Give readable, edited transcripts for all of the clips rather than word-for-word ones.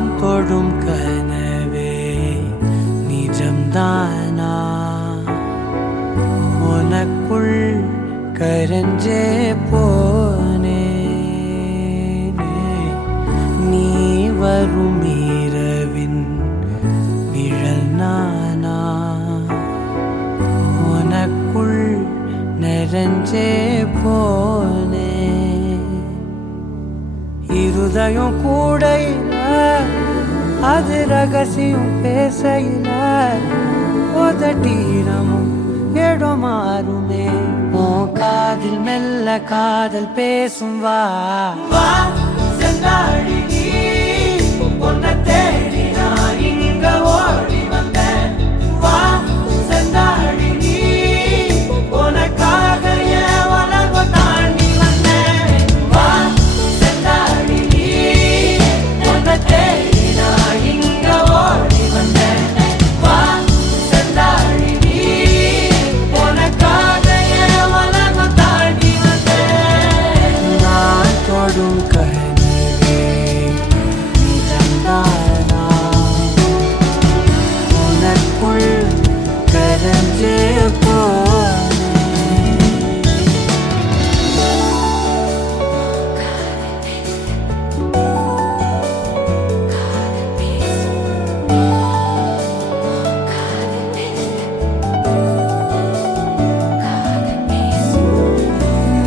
நான் தொடும் கனவே நிஜம்தானா உனக்குள் கரஞ்சே போனே நீ வரும் இரவின் நிழல் நானா உனக்குள் நிறைஞ்சே போனே இருதயம் கூடையில அது ரகசியம் பேசையில உதட்டீரமும் இடம் மாறுமே உன் காதில் மெல்ல காதல் பேசும் வா செந்தாழி நீ உன்னை தேடி நான் இங்க ஓடி வந்தேன் வா செந்தாழி நீ உனக்காக என் உலகம் தாண்டி வந்தேன் வா செந்தாழி நீ உன்னை தேடி நான் இங்க ஓடி வந்தேன் வா செந்தாழி நீ உனக்காக என் உலகம் தாண்டி வந்தேன் நான் தொடும் கனவே நிஜம்தானா உனக்குள் கரஞ்சே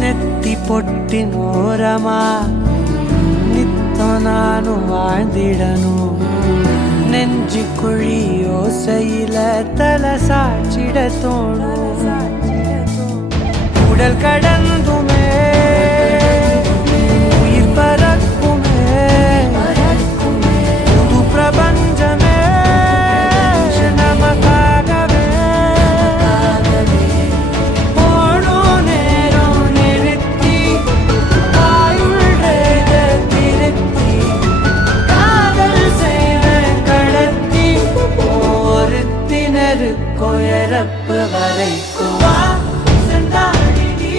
நெத்தி பொட்டின் ஓரமா நித்தம் நானும் வாழ்ந்திடணும் நெஞ்சு குழி யோசையில தலை சாச்சிட தோணும் உடல் கடந்துமே உயிர் பறக்குமே புது பிரபஞ்சமே நமக்காகவே போடும் நேரம் நிறுத்தி ஆயுள் ரேக திருத்தி காதல் செய்வேன் கடத்தி ஒருத்தினருக்கும் இறப்பு வரைக்கும் வா செந்தாழி நீ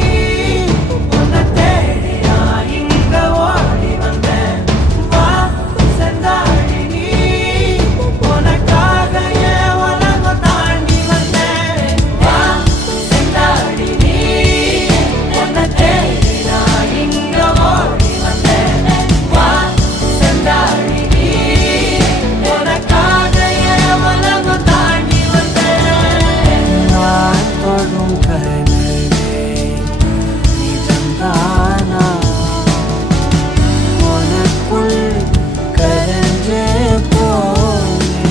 உன்னை தேடி நான் இங்க ஓடி வந்தேன் வா செந்தாழி நீ உனக்காக என் உலகம் தாண்டி வந்தேன் வா செந்தாழி நீ உன்னை தேடி நான் இங்க ஓடி வந்தேன் வா செந்தாழி நீ உனக்காக என் உலகம் தாண்டி வந்தேன் நான் தொடும் கனவே நிஜம்தானா உனக்குள் கரஞ்சே போனே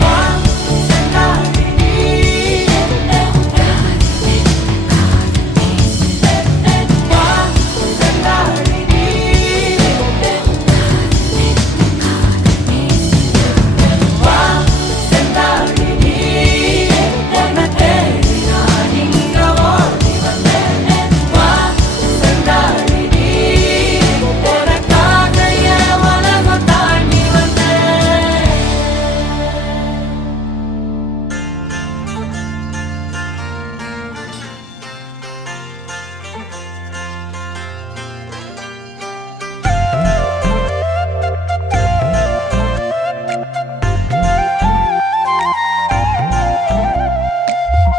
வா செந்தாழி நீ வா செந்தாழி நீ வா செந்தாழி நீ உன்னை தேடி நான் இங்க ஓடி வந்தேன் வா செந்தாழி நீ உனக்காக என் உலகம் தாண்டி வந்தேன்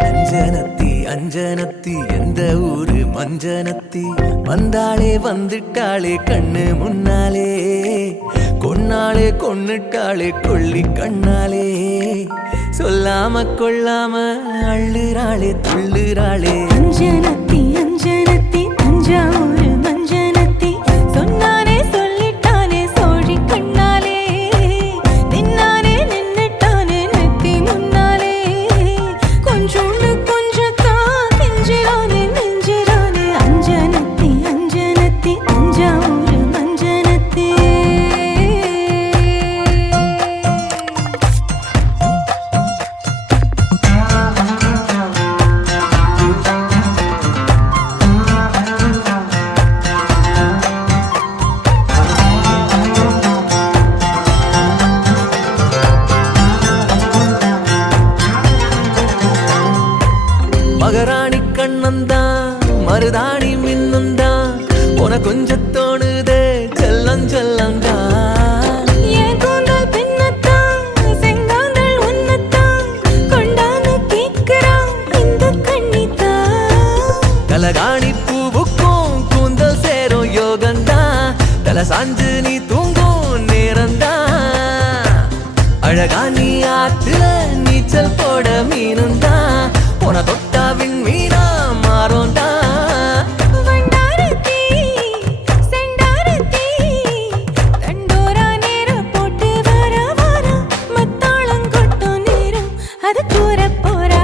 அஞ்சனத்தி அஞ்சனத்தி எந்த ஊரு மஞ்சனத்தி வந்தாளே வந்துட்டாளே கண்ணு முன்னாலே கொன்னாளே கொன்னுட்டாளே கொள்ளி கண்ணாலே சொல்லாம கொள்ளாம அள்ளுறாளே துள்ளுறாளே அஞ்சனத்தி அஞ்சனத்தி தஞ்சாவூர் மஞ்சனத்தி சொன்னானே சொல்லிட்டானே சோழி கண்ணாலே நின்னானே நின்னுட்டானே நெத்தி முன்னாலே கொஞ்சோண்டு கொஞ்சத்தான் கெஞ்சிரானே நெஞ்சிரானே அஞ்சனத்தி அஞ்சனத்தி தஞ்சாவூர் மஞ்சனத்தி செல்லஞ்செல்லந்தான் என் கூந்தல் பின்னத்தான் செங்காந்தள் உன்னத்தான் கொண்டாந்து கேட்கிறான் இந்த கண்ணித்தான் தலகாணி பூவுக்கும் கூந்தல் சேரும் யோகந்தான் தல சாஞ்சு நீ தூங்கும் நேரந்தான் அழகா நீ ஆத்துல நீச்சல் போட மீனுந்தான் உன தொட்டாவின் மீனா மாறோந்தான் வண்டாரத்தி செண்டாரத்தி தண்டோரா நேரம் போட்டு வர வர மத்தாளம் கொட்டும் நேரம் அது கூற போறா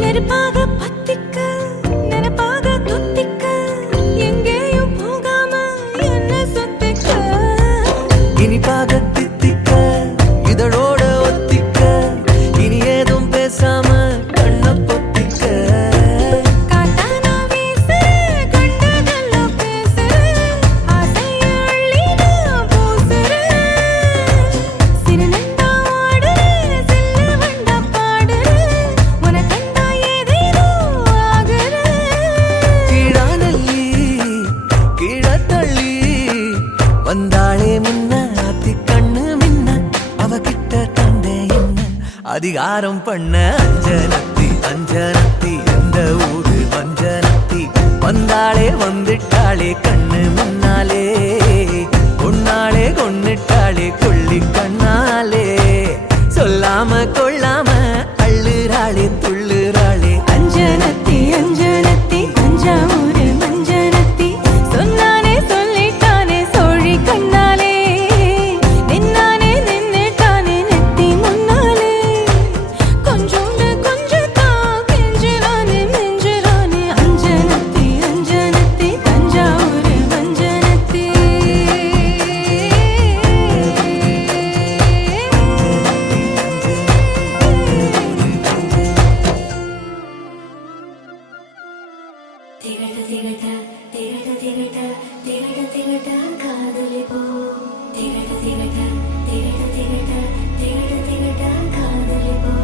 நெருப்பாக பத்திக்க நெனப்பாக தொத்திக்க எங்கேயும் போகாம என்ன சொத்திக்க இனிப்பாக தித்திக்க இதழோட ஒத்திக்க இனி ஏதும் பேசாம கண்ண பொத்திக்க காட்டானா வீசுற கண்டதெல்லாம் பேசுற ஆசைய அள்ளி நான் பூசுற சிறுநண்டா ஆடுற சில்லு வண்டா பாடுற உன கண்டா ஏதேதோ ஆகுற கீழானல்லி கீழத்தள்ளி வந்தாளே முன்ன அத்தி கண்ணு மின்ன அவகிட்ட தந்தே என்ன அதிகாரம் பண்ண அஞ்சனத்தி அஞ்சனத்தி எந்த ஊரு பஞ்சனத்தி வந்தாளே வந்துட்டாளே கண்ணு முன்னாலே கொன்னாளே கொன்னுட்டாளே கொள்ளி கண்ணாலே சொல்லாம கொள்ளாம அள்ளுறாளே துள்ளுறாளே அஞ்சனத்தி அஞ்சனத்தி தஞ்சாவூர் மஞ்சனத்தி சொன்னானே சொல்லிட்டானே சோழி கண்ணாலே நின்னானே நின்னுட்டானே நெத்தி முன்னாலே கொஞ்சோண்டு கொஞ்சத்தான் கெஞ்சுறானே நெஞ்சுறானே அஞ்சனத்தி அஞ்சனத்தி தஞ்சாவூர் மஞ்சனத்தி திகட்ட திகட்ட திகட்ட திகட்ட திகட்ட திகட்ட காதலி போ திகட்ட திகட்ட திகட்ட திகட்ட திகட்ட திகட்ட காதலி போ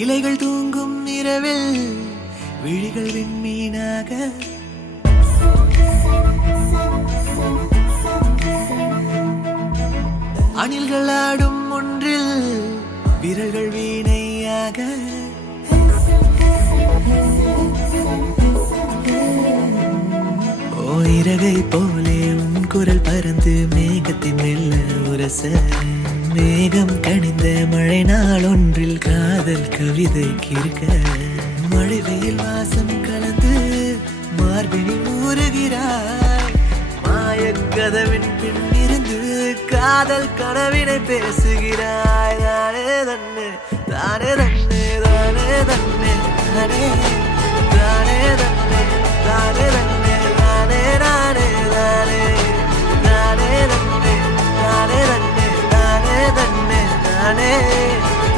இலைகள் தூங்கும் இரவில் விழிகள் விண்மீனாக அணில்கள் ஆடும் ஒன்றில் விரல்கள் வீணையாக ஓ இறகை போலே உன் குரல் பறந்து மேகத்தை மெல்ல உரச மேகம் கணிந்த மழை நாள் ஒன்றில் காதல் கவிதை கிறுக்க மழை வெயில் வாசம் கலந்து மார்பினில் ஊறுகிறாய் மாயக்கதவின் பின்னிருந்து காதல் கனவினை பேசுகிறாய் தானே தன்னே தானே தன்னே தானே தன்னே தானே தானே தன்னே தானே தன்னே தானே நானே தானே தானே தன்னே தானே தன்னே தானே தன்னே தானே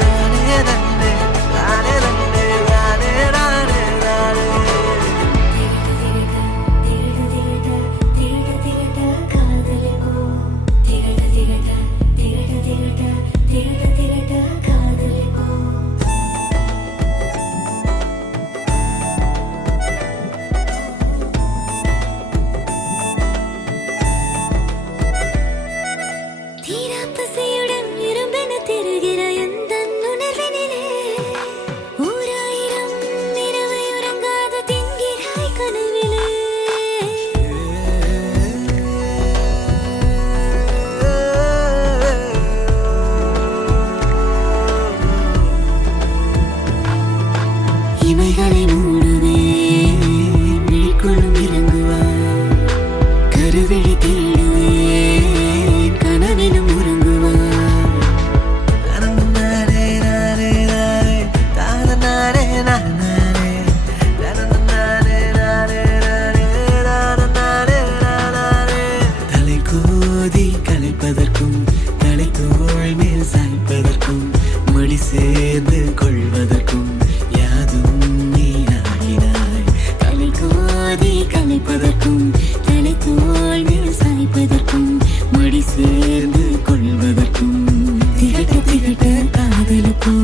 தானே தன்னே தானே தன்னே தானே நானே தானே திகட்ட திகட்ட திகட்ட காதலி போ திகட்ட திகட்ட திகட்ட திகட்ட திகட்ட திகட்ட காதலி போ தீரா பசியுடன் இரும்பென திருகிற எந்த உணர்வினிலே ஓராயிரம் இரவை உறங்காத தின்கிறாய் கனவிலே இமைகளை மூடுவேன் விழிக்குள்ளும் இறங்குவாய் கருவிழி தேடுவேன் கனவிலும் மோதி கலைப்பதற்கும் தலை தோள் மேல் சாய்ப்பதற்கும் மொழி சேர்ந்து கொள்வதற்கும் யாதும் நீ ஆகினாய். தலை கோதி கலைப்பதற்கும் தலை தோள் மேல் சாய்ப்பதற்கும் மடி சேர்ந்து கொள்வதற்கும் திகட்ட திகட்ட காதலுக்கும்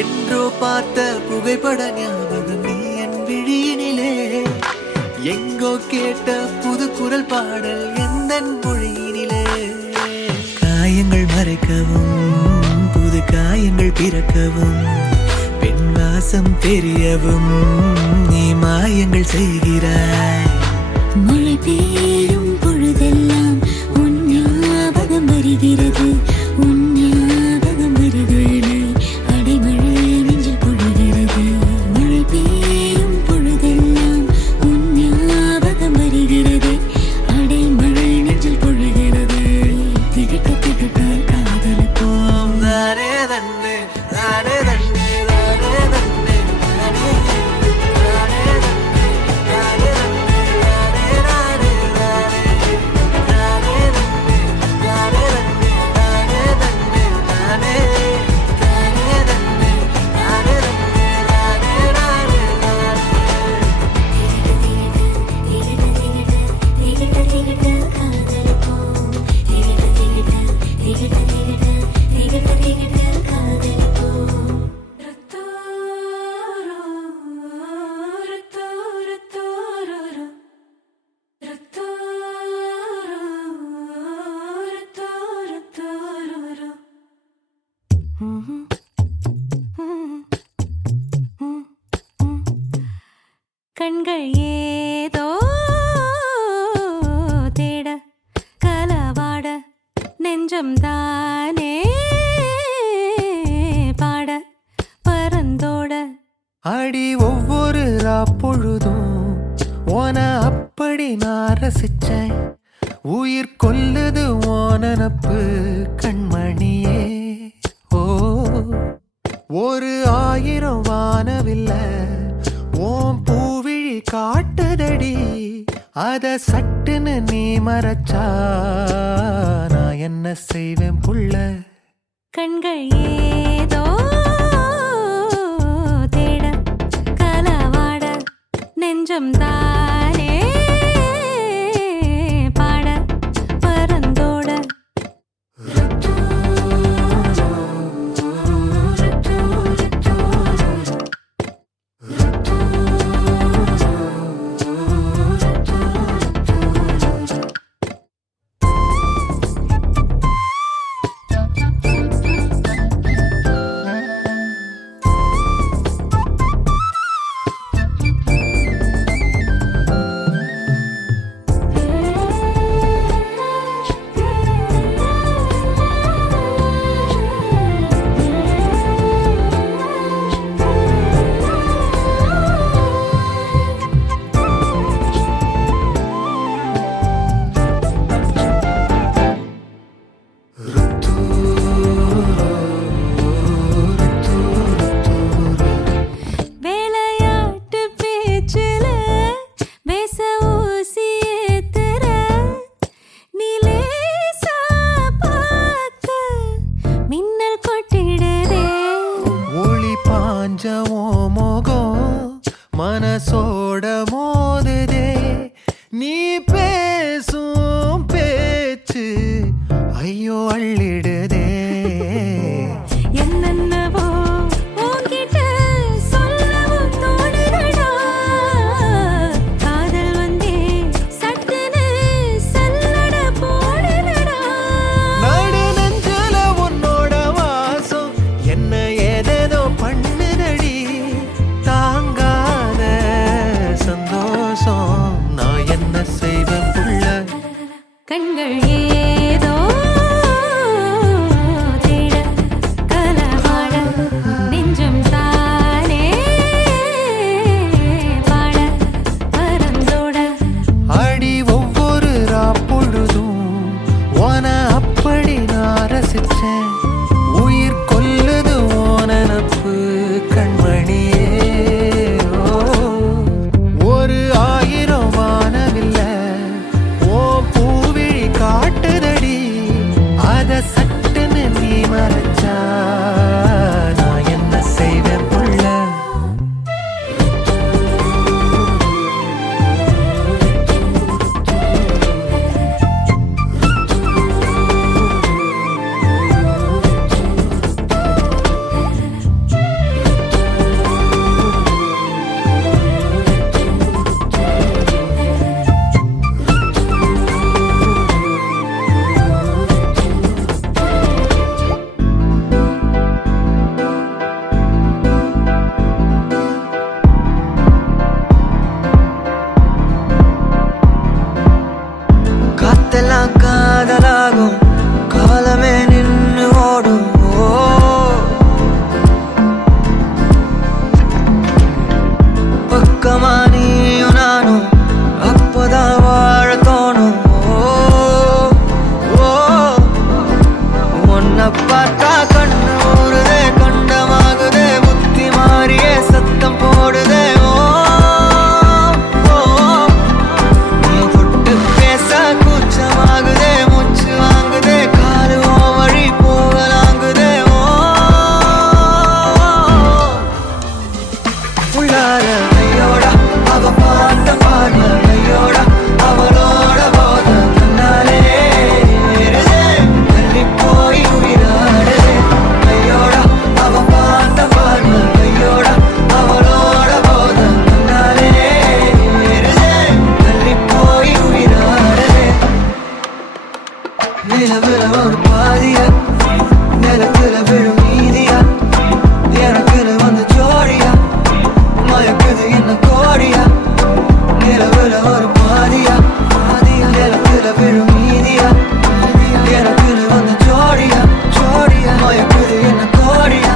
என்றோ பார்த்த புகைப்பட ஞாபகம் நீ என் விழியினிலே. எங்கோ கேட்ட புது குரல் பாடல் எந்தன் மொழியினிலே. காயங்கள் மறைக்கவும் புது காயங்கள் பிறக்கவும் பெண் வாசம் தெரியவும் நீ மாயங்கள் செய்கிறாய். மழை பெய்யும் பொழுதெல்லாம் உன் ஞாபகம் வருகிறது உன் ஞாபகம் வருகிறது அடைமழை நெஞ்சில் பொழிகிறது. மழை பெய்யும் பொழுதெல்லாம் உன் ஞாபகம் வருகிறது அடைமழை நெஞ்சில் பொழிகிறது. திகட்ட திகட்ட காதலுக்கும் தானே தன்னே தானே தன்னே தானே தன்னே தானே தானே தன்னே தானே தன்னே தானே தானே தன்னே தானே தன்னே தானே தன்னே தானே தானே தன்னே தானே தன்னே திகட்ட திகட்ட காதலுக்கும் திகட்ட திகட்ட காதலுக்கும் கண்கள் ஏதோ தேட கலவாட நெஞ்சம் தானே பாட பரந்தோட. அடி ஒவ்வொரு பொழுதும் ஓன அப்படி நான் ரசிச்சேன். உயிர் கொல்லுது ஓனப்பு கண்மணியே. ஓ ஒரு 1000 வானவில்ல ஓம் பூவிழி காட்டுதடி. அத சட்டுன்னு நீ மறைச்சா நான் என்ன செய்வேன் புள்ள. கண்கள் ஏதோ தேட கலவாட நெஞ்சம் தானே பாட பரந்தோட. மனசோட மோதுதே நீ பேசும் பேச்சு ஐயோ அள்ளிடுதே. என்னென்னவோ உன்கிட்ட சொல்லவும் தோணுதடா. காதல் வந்தே சட்டுன்னு சல்லட போடுதடா. நடு நெஞ்சல உன்னோட வாசம் என்ன ஏதேதோ பண்ணுதடி. தாங்காத சந்தோஷம் என்ன செய்வேன் புள்ள கண்கள் ஏதோ தேட கலவாட நெஞ்சம் தானே பாட பறந்தோட அடி ஒவ்வொரு பொழுதும் ஓன அப்படி நான் ரசிச்சேன் உயிர் கொல்லுது ஓன நப்பு கண்மணியே ஒரு 1000 வானவில்ல ஓ பூவிழி காட்டுதடி அத சட்டுன்னு நீ மறைச்சா நான் என்ன செய்வேன் புள்ள காத்தெல்லாம் காதலாகும் காலமே நின்று ஓடும் பக்கமா நீயும் நானும் அப்பதான் வாழ தோணும் உன்னை பார்த்தா கண்ணு ஊறுதே கண்டமாகுதே புத்தி மாறியே சத்தம் போடுதே நீ தொட்டு பேச கூச்சமாகுதே மூச்சு வாங்குதே காலு வழி போகலாங்குதே உள்ளார ஐயோடா அவ பார்த்த பார்வை ஐயோடா அவளோட போத கண்ணாலே தள்ளி போய் உயிராடுதே ஐயோடா அவ பார்த்த பார்வை ஐயோடா அவளோட போத கண்ணாலே தள்ளி போய் உயிராடுதே நிலவுல ஒரு பாதியா நிலத்துல விழும் மீதியா எனக்குன்னு வந்து ஜோடியா மயக்குது என்ன கோடியா நிலவுல ஒரு பாதியா நிலத்துல விழும் மீதியா எனக்குன்னு வந்து ஜோடியா மயக்குது என்ன கோடியா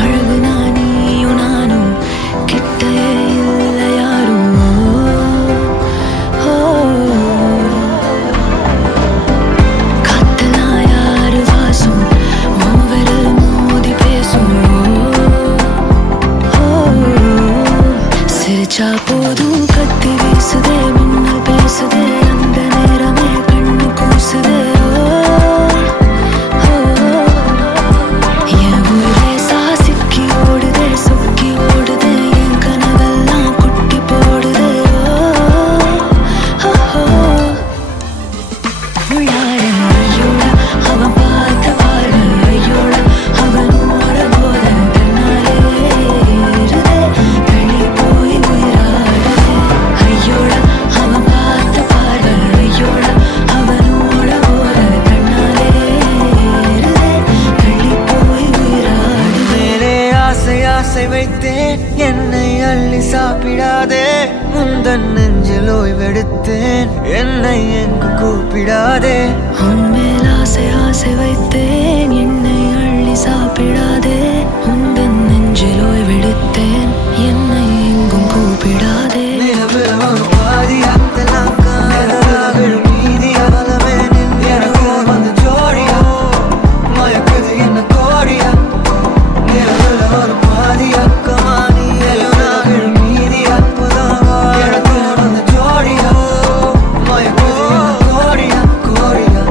அழகு நானியும் நானும் கிட்டே இல்ல யாரும் காத்தெல்லாம் யாரு வாசம் விரல் மோதி பேசும் சிரிச்சா போதும் கத்தி வீசுதே மின்னல் பேசுதே அந்த நேரமே கண்ணு கூசுதே என் ஊரே சாசிக்கி ஓடுதே சொக்கி ஓடுதே என் கனவெல்லாம் குட்டி போடுதே உள்ளார ஐயோடா அவன் பார்த்த பார்வை ஐயோடா அவனோட போத தன்னாலே தள்ளி போய் உயிராடுதே ஐயோடா அவன் பார்த்த பார்வை ஐயோடா அவனோட போத தன்னாலே தள்ளி போய் உயிராடுதே மேலே ஆசை வைத்தேன் என்னை அள்ளி சாப்பிடாதே முந்தன் நெஞ்சில் ஓய்வெடுத்தேன் என்னை எங்கு கூப்பிடாதே உன்மேல் ஆசை வைத்தேன் என்னை அள்ளி சாப்பிடாதே உந்தன் நெஞ்சில் ஓய்வெடுத்தேன் என்னை எங்கும் கூப்பிடாதே நிலவுல ஒரு பாதியா விழும் மீதியா எனக்கு வந்து ஜோடியா மயக்குது என்ன கோடியா நிலவுல ஒரு பாதியா கமானி விழும் மீதியா எனக்கு வந்து ஜோடியா மயக்குது என்ன கோடியா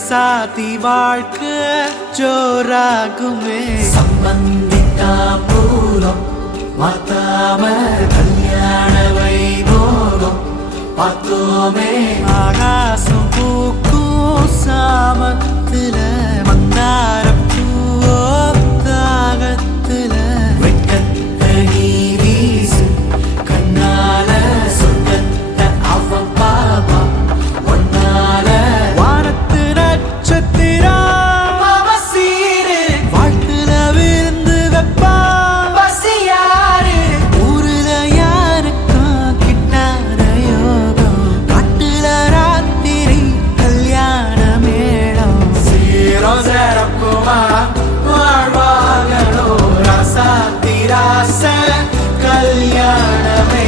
ராசாதி வாழ்க்கை ஜோராகுமே சம்பந்தித்தா பூரம் மாத்தாம கல்யாண வைபோகம் பார்த்தோமே ஆகாசம் பூக்கும் சாமத்துல மந்தார பூவோ தாகத்துல வெட்டத்தை நீ வீசு கண்ணால சொந்தத்தை அவன் பாப்பா ஒன்னால வானத்து நட்சத்திரம் சீரு வாழ்த்துல விருந்து வெப்பா பசியாரு ஊருல யாருக்கும் கிட்டாத யோகம் காட்டுல ராத்திரி கல்யாண மேளம் சீரம் சிறப்புமா வாழ்வாகனோ ராசாத்தி ராச கல்யாணமே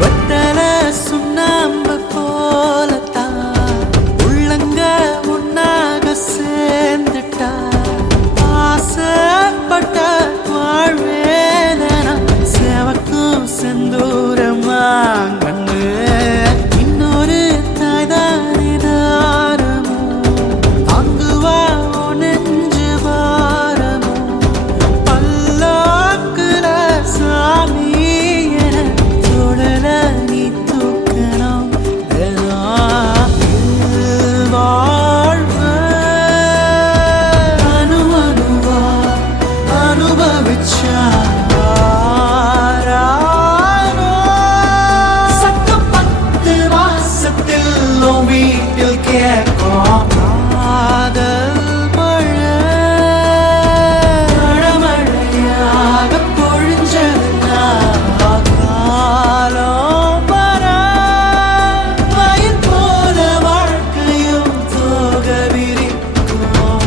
வெத்தல சுண்ணாம்பு போலத்தான் உள்ளங்க உன்னாக சேர்ந்துட்டா ஆசைப்பட்ட வாழ்வேன சேவக்கும் செந்தூரமாங்கண்ணு இன்னொரு தாய்தாரிதாரமோ அங்குவா நெஞ்சு பாரமோ பல்லாக்குல சாமி என தோழல நீ தூக்கணும் வாழ்வ அணுவா அனுபவிச்சா சத்தம் 10 மாசத்தில் உன் வீட்டில் கேட்கும் காதல் மழை மழையாக பொழிஞ்சதுன்னா காலம் வர மயில் போல வாழ்க்கையும் தோக விரிக்கும்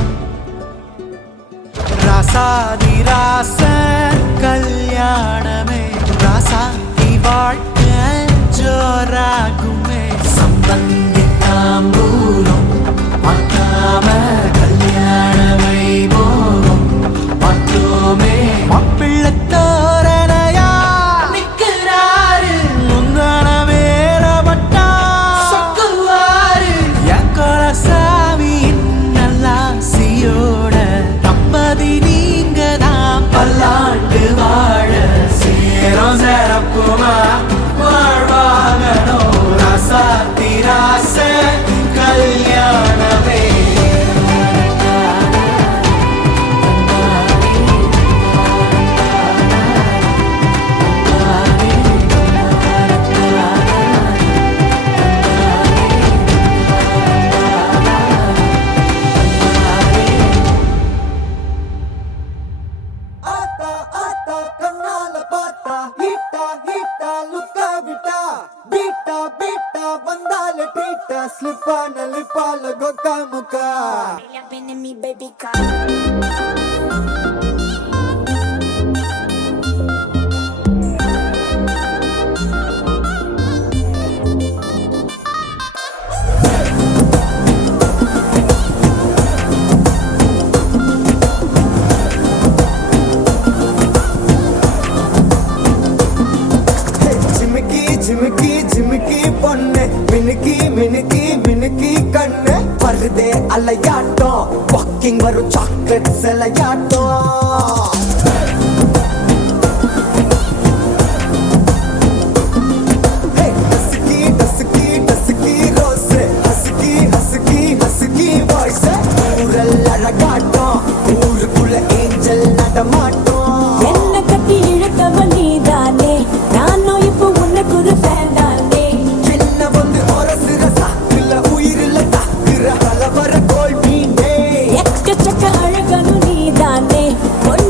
ராசாதி ராச கல்யாணமே ராசாதி வாழ்க்கை ஜோராகுமே சம்பந்தித்தாம்பூலம் மாத்தாம கல்யாண வைபோகம் பார்த்தோமே மாப்பிள்ளை தோரணையா நிக்கிறாரு முந்தான வேறப்பட்டா சொக்குவாரு என் கொலசாமியின் நல்லாசியோட தம்பதி நீங்க தான் பல்லாண்டு வாழ சேரம் சிறப்புமா வாழ்வாகனோ ராசாத்தி ராச கல்யாணமே ஆத்தா ஆத்தா கண்ணால பார்த்தா ஹீட்டா ஹீட்டா லுக்கா விட்டா பீட்டா பீட்டா வந்தால ட்ரீட்டா ஸ்லிப்பான லிப்பால கொக்கா முக்கா Been in me, baby, come. ஜிமிக்கி ஜிமிக்கி ஜிமிக்கி பொண்ணு மினுக்கி மினுக்கி மினுக்கி கண்ணு வருதே அலையாட்டம் வாக்கிங் வரும் சாக்லேட் சிலையாட்டம் husky husky husky rose husky husky husky voice ஊரல் அழகாட்டம் ஊருக்குள்ள ஏஞ்சல் நடமாட்டம் என்ன கட்டி இழுத்தவ நீதானே நானும் இப்போ உனக்கு ஒரு ஃபேன் தானே என்ன வந்து ஒரசுற சாக்குல உயிரில தாக்குற கலவர கோல் மீனே எக்கச்சக்க அழகனு நீதானே பொண்ணு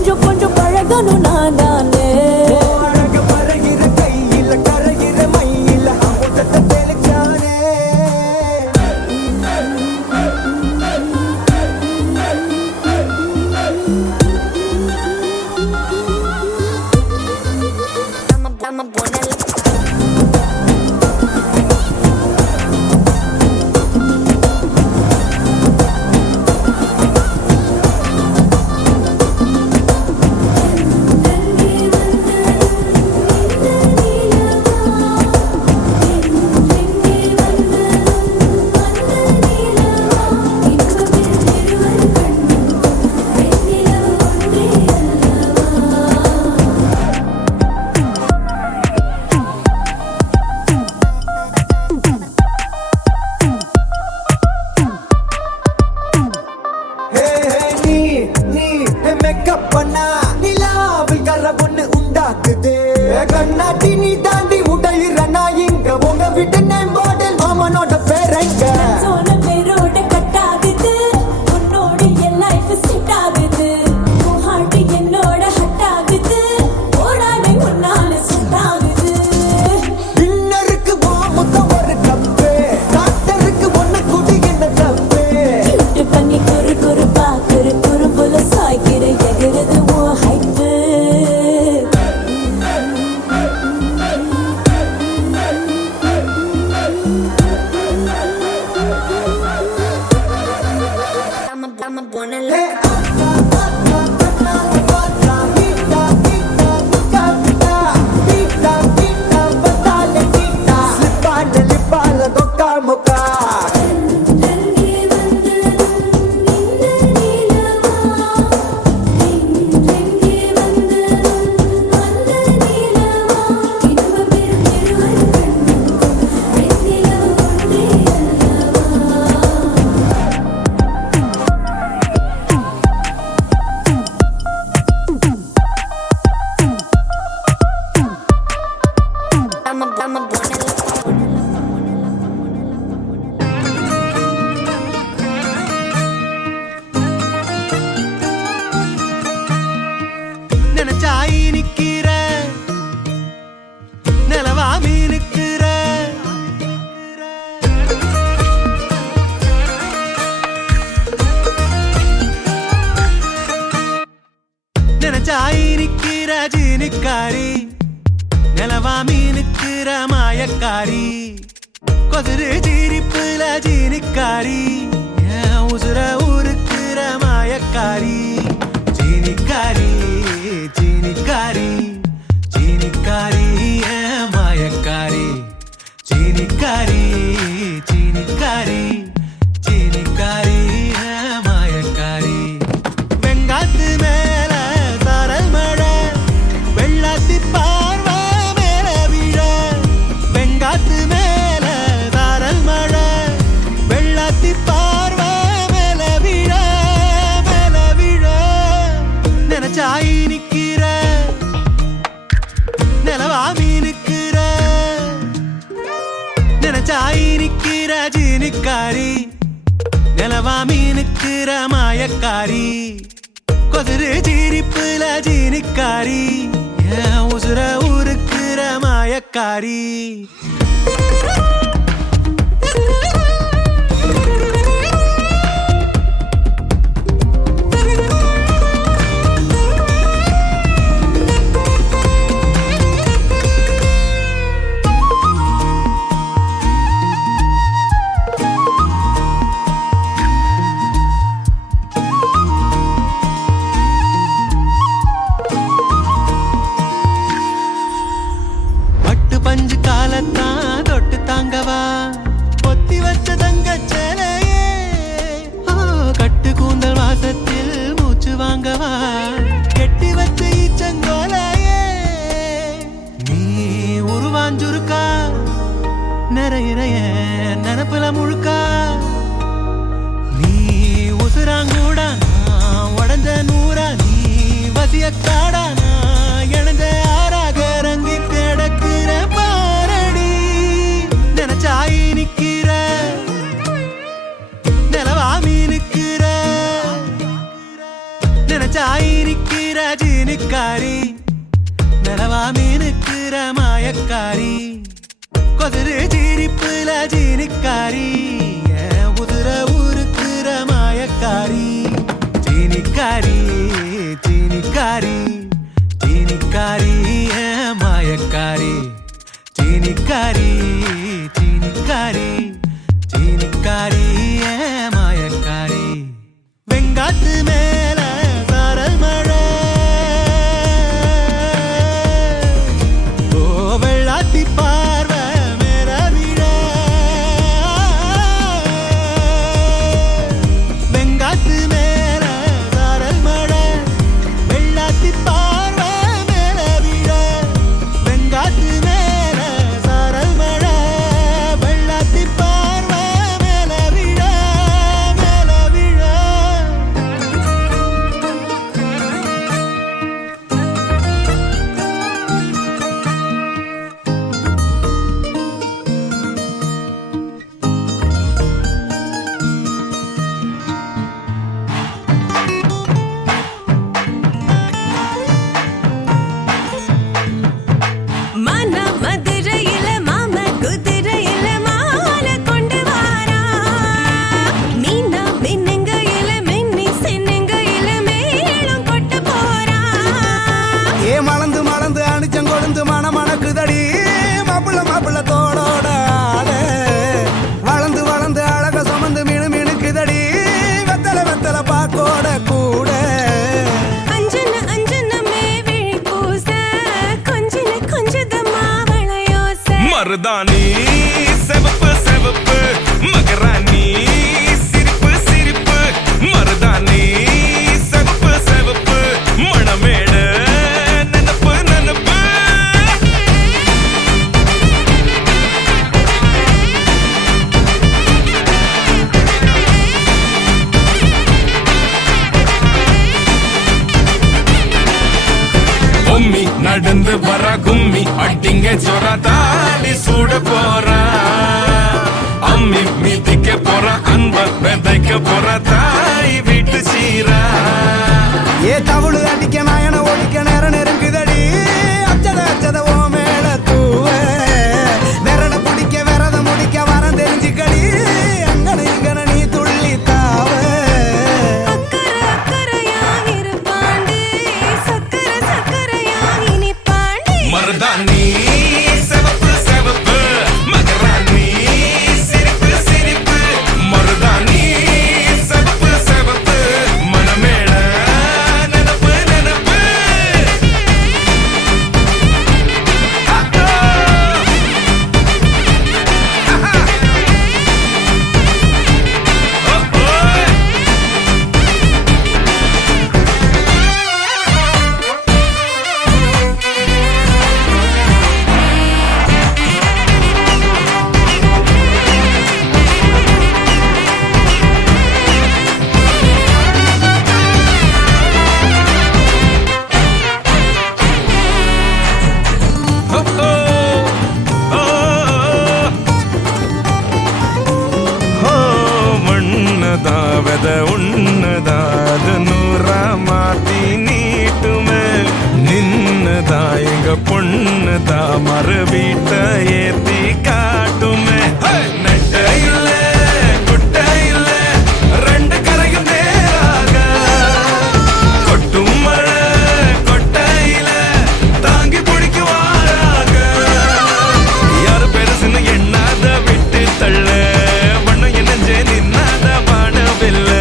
ஜீனிக்காரி நிலவா மீனுக்குற மாயக்காரி கொதிரு ஜீரிப்புல ஜீனிக்காரி என் உசுர ஊருக்குற மாயக்காரி ஜீனிக்காரி ஜீனிக்காரி ஜீனிக்காரி என் மாயக்காரி ஜீனிக்காரி ஜீனிக்காரி ஜீனிக்காரி என் மாயக்காரி வெங்காத்து மேல சாரல் மழை வெள்ளாத்தி பார்வை மேல விழ வெங்காத்து மேல சாரல் மழை வெள்ளாத்தி பார்வை மேல விழ நினைச்சாயி நிக்கிற நிலவா மீனுக்கிற நினைச்சாயி நிக்கிற ஜீனிக்காரி நிலவா மீனுக்குற மாயக்காரி கொதிரு ஜீரிப்புல ஜீனிக்காரி என் உசுர ஊருக்குற மாயக்காரி பஞ்சு காலத்தான் தொட்டு தாங்கவா பொத்தி வச்ச தங்க சேலையே கட்டு கூந்தல் வாசத்தில் மூச்சு வாங்கவா கெட்டி வச்ச ஈச்சங்கோலையே நீ உருவாஞ்சுருக்கா நிறைய நினப்புல முழுக்கா நீ உசுராங்கூடா உடஞ்ச நூறா நீ வசிய காடா நான் இணைஞ்ச ஆறாக ரங்கி கிடக்குற பாரடி நினைச்சாயி நிக்கிற நிலவா மீனுக்கிற நினைச்சாயி நிக்கிற ஜீனிக்காரி நிலவா மீனுக்கிற மாயக்காரி கொதிரு ஜீரிப்புல ஜீனிக்காரி என் உதிர ஊருக்குற மாயக்காரி ஜீனிக்காரி ஜீனிக்காரி ஜீனிக்காரி என் மாயக்காரி ஜீனிக்காரி ஜீனிக்காரி ஜீனிக்காரி என் மாயக்காரி வெங்காத்து மேல சாரல் மழை ஓ வெள்ளாத்தி பார்வை மேல விழ வெங்காத்து மேல சாரல் மழை வெள்ளாத்தி பார்வை மேல விழ வெங்காத்து மேல சாரல் மழை வெள்ளாத்தி பார்வை மேல விழ மன மதுரையில மாம குதிரையில மாலை கொண்டு வாரா மீனா மின்னுங்கையில மின்னி சின்னுங்கையில மேளம் கொட்டு போறா ஏ மலந்து மலந்து அணிச்சம் கொழுந்து மணக்குதடி மாப்பிள்ள மாப்பிள்ள தோடோட ஆட வளர்ந்து வளர்ந்து அழக சுமந்து மினு மினுக்குதடி வெத்தலை வெத்தலை பாக்கோட கூட அஞ்சன அஞ்சனமே விழி பூச கொஞ்சன கொஞ்சதமா வளையோச மருதாணி செவப்பு செவப்பு மகராணி சிரிப்பு சிரிப்பு மருதாணி செவப்பு செவப்பு மணமேடு நனப்பு நனப்பு பொம்மி நடந்து வர கும்மி அட்டிங்க சொர தாலி சூட போறா அம்மி மிதிக்க போற அன்ப விதைக்க போற தாய் வீட்டு சீரா ஏ தவுளு அடிக்க நாயன ஒடிக்க நேரம் நெருங்குதடி அச்சத அச்சத ஓ மேல தூவ விரட பிடிக்க விரத முடிக்க வரம் தெரிஞ்சுக்கடி அங்கன இங்கன நீ துள்ளி தாவ அக்கறை அக்கறையா இருப்பாண்டு சக்கரை சக்கரையா இனிப்பாண்டு பொண்ணு தான் மறு வீட்டை ஏத்தி காட்டுமே நெட்ட இல்ல குட்ட இல்ல ரெண்டு கரையும் நேராக கொட்டும் மழை கொட்டையில தாங்கி பிடிக்குவாராக யாரு பெருசுன்னு எண்ணாத விட்டு தள்ள வண்ணம் என்னஞ்சே நின்னாத வானவில்ல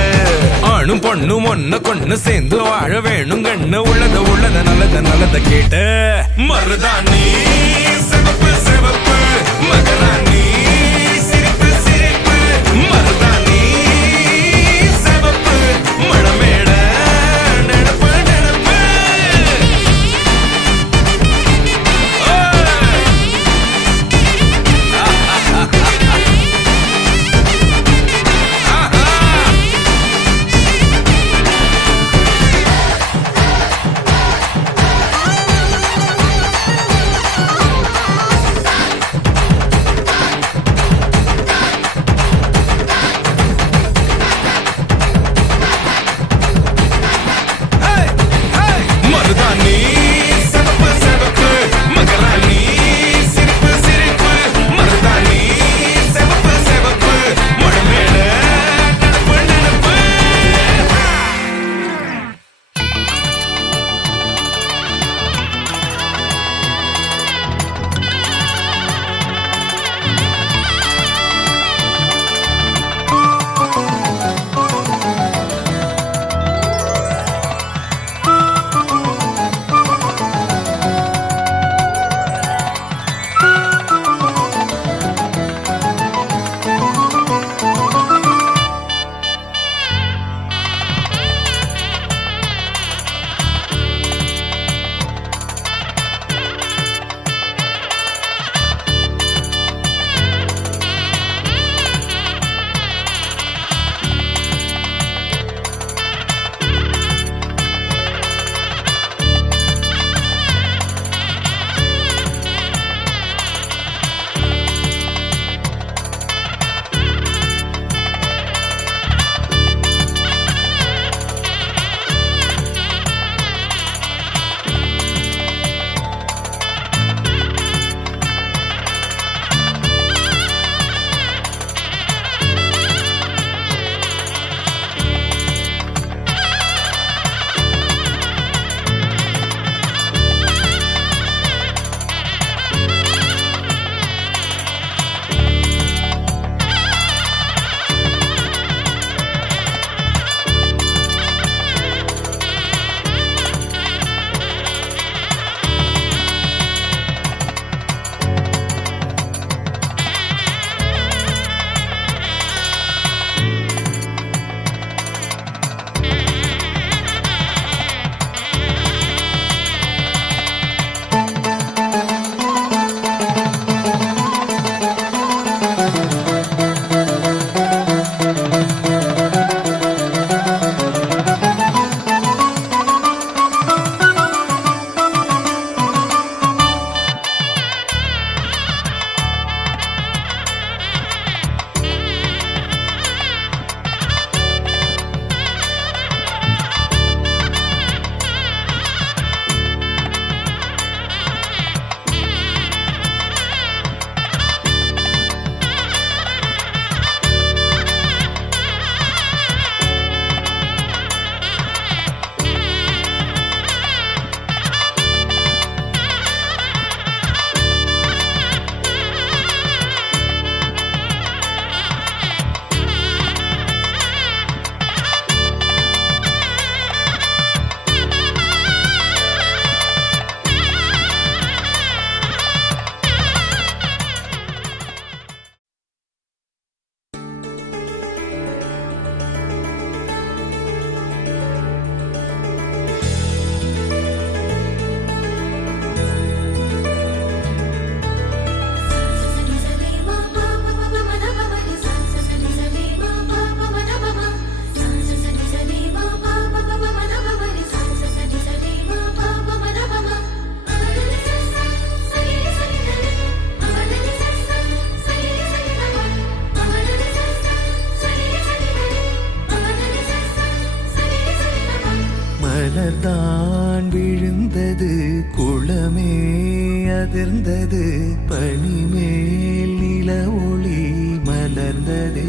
ஆணும் பொண்ணும் ஒன்ன கொண்டு சேர்ந்து வாழ வேணும் கண்ணு உள்ளத நல்லத கேட்டு மருதாணி சிவப்பு சிவப்பு மகராணி சிரிப்பு சிரிப்பு மருதாணி சிவப்பு மழமேட நெனப்பு நெனப்பு அதிர்ந்தது பனிமேல் நில ஒளி மலர்ந்ததே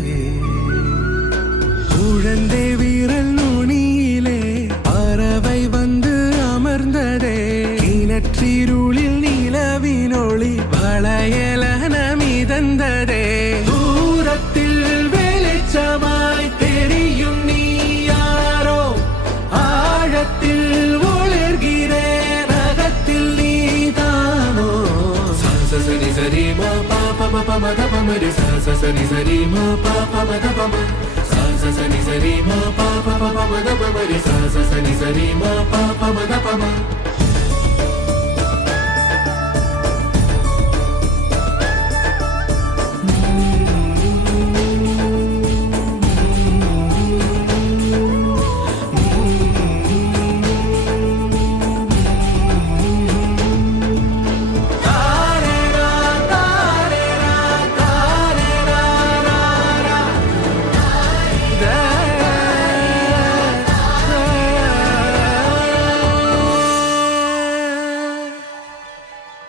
குழந்தை வீரல் நுனியிலே பறவை வந்து அமர்ந்ததே கிணற்றிருளில் நிலவினொளி வளையலன மிதந்ததே தூரத்தில் வெளிச்சமாய் தெரியும் நீ யாரோ ஆழத்தில் ஒளிர்கிறேன் அகத்தில் நீதானோ சரி சரி மா பாப மத பமரி சரி சரி மா பாப மத பம சரி சரி மா பாப மத பமரி சரி சரி மா பாப மத பம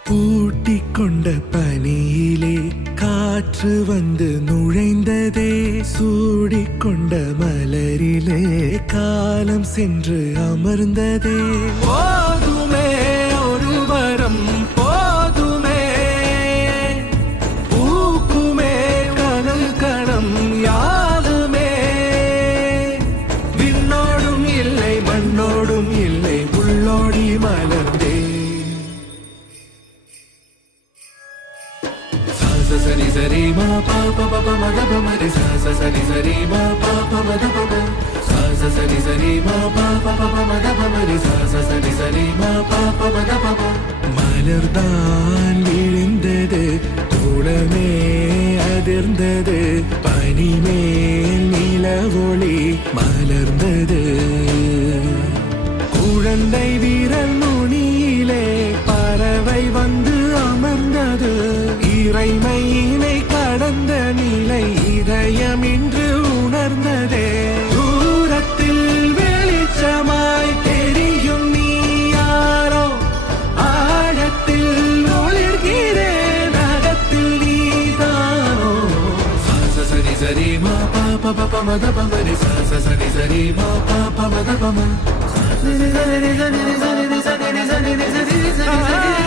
பூட்டிக்கொண்ட பனியிலே காற்று வந்து நுழைந்ததே சூடிக்கொண்ட மலரிலே காலம் சென்று அமர்ந்ததே போதுமே ஒரு வரம் போதுமே பூக்குமே கணம் கணம் யாருமே விண்ணோடும் இல்லை மண்ணோடும் இல்லை உள்ளோடி மலர்ந்தே சரி சரி மா பாப மத பமரி சரி சரி மா பாப மத பம சரி சரி மா பாப மத பமரி சரி சரி மா பாப மத பம மலர்தான் விழுந்தது தோளமே அதிர்ந்தது பனிமேல் நில ஒளி மலர்ந்தது குழந்தை வீரல் நுனியிலே பறவை வந்து அமர்ந்தது இறைமையினை கடந்த நிலை இதயம் இன்று உணர்ந்ததே தூரத்தில் வெளிச்சமாய் தெரியும் நீ யாரோ ஆழத்தில் ஒளிர்கிறேன் அகத்தில் நீதானோ சரி சரி மா பாப மத பமரி சரி சரி மா பாப மத பம சரி சரி சரி சரி சரி சரி சரி சரி சரி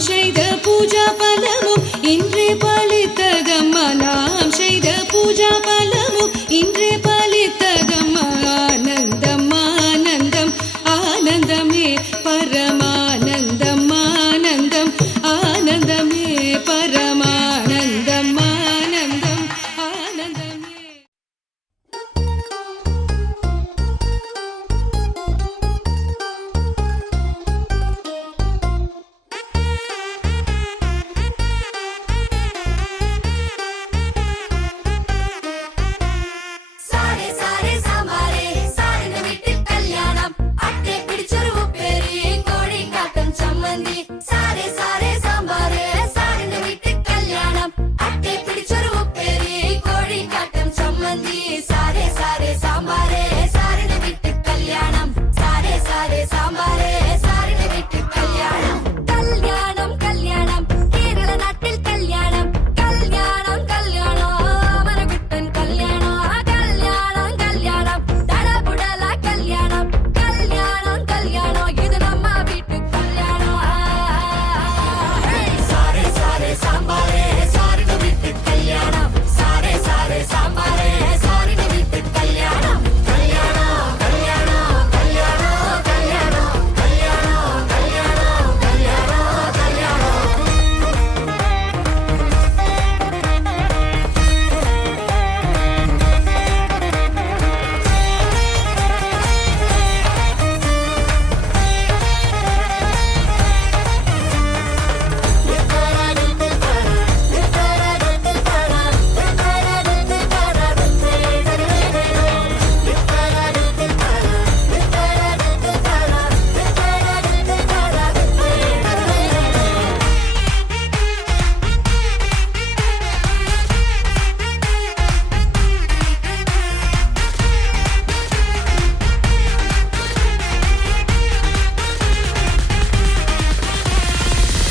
நாம் செய்த பூஜா பலமும் இன்றே பலித்ததம்மா நாம் செய்த பூஜா பலமும் இன்றே பலித்ததம்மா ஆனந்தம் ஆனந்தம் ஆனந்தமே பரமானந்தம் ஆனந்தம் ஆனந்தமே பரமானந்தம் ஆனந்தம் ஆனந்தமே. சாரே சாரே சாம்பாரே சாரின வீட்டு கல்யாணம் அட்டை பிடிச்சொரு உப்பேரி கோழி காட்டம் சம்மந்தி சாரே சாரே சாம்பாரே சாரின வீட்டு கல்யாணம் அட்டை பிடிச்சொரு உப்பேரி கோழி காட்டம் சம்மந்தி சாரே சாரே சாம்பாரே சாரின வீட்டு கல்யாணம் சாரே சாரே சாம்பாரே சாரின வீட்டு கல்யாணம் கல்யாணம் கல்யாணம் கேரள நாட்டில் கல்யாணம் கல்யாணம் கல்யாணம் அமரகுட்டன் கல்யாணம் கல்யாணம் கல்யாணம் தடபுடல கல்யாணம் கல்யாணம் கல்யாணம் இது நம்ம வீட்டு கல்யாணம் சாரே சாரே சாம்பாரே சாரின வீட்டு கல்யாணம் சாரே சாரே சாம்பாரே சாரின வீட்டு கல்யாணம் கல்யாணம் கல்யாணம் கல்யாணம் கல்யாணம் கல்யாணம் கல்யாணம் கல்யாணம் கல்யாணம்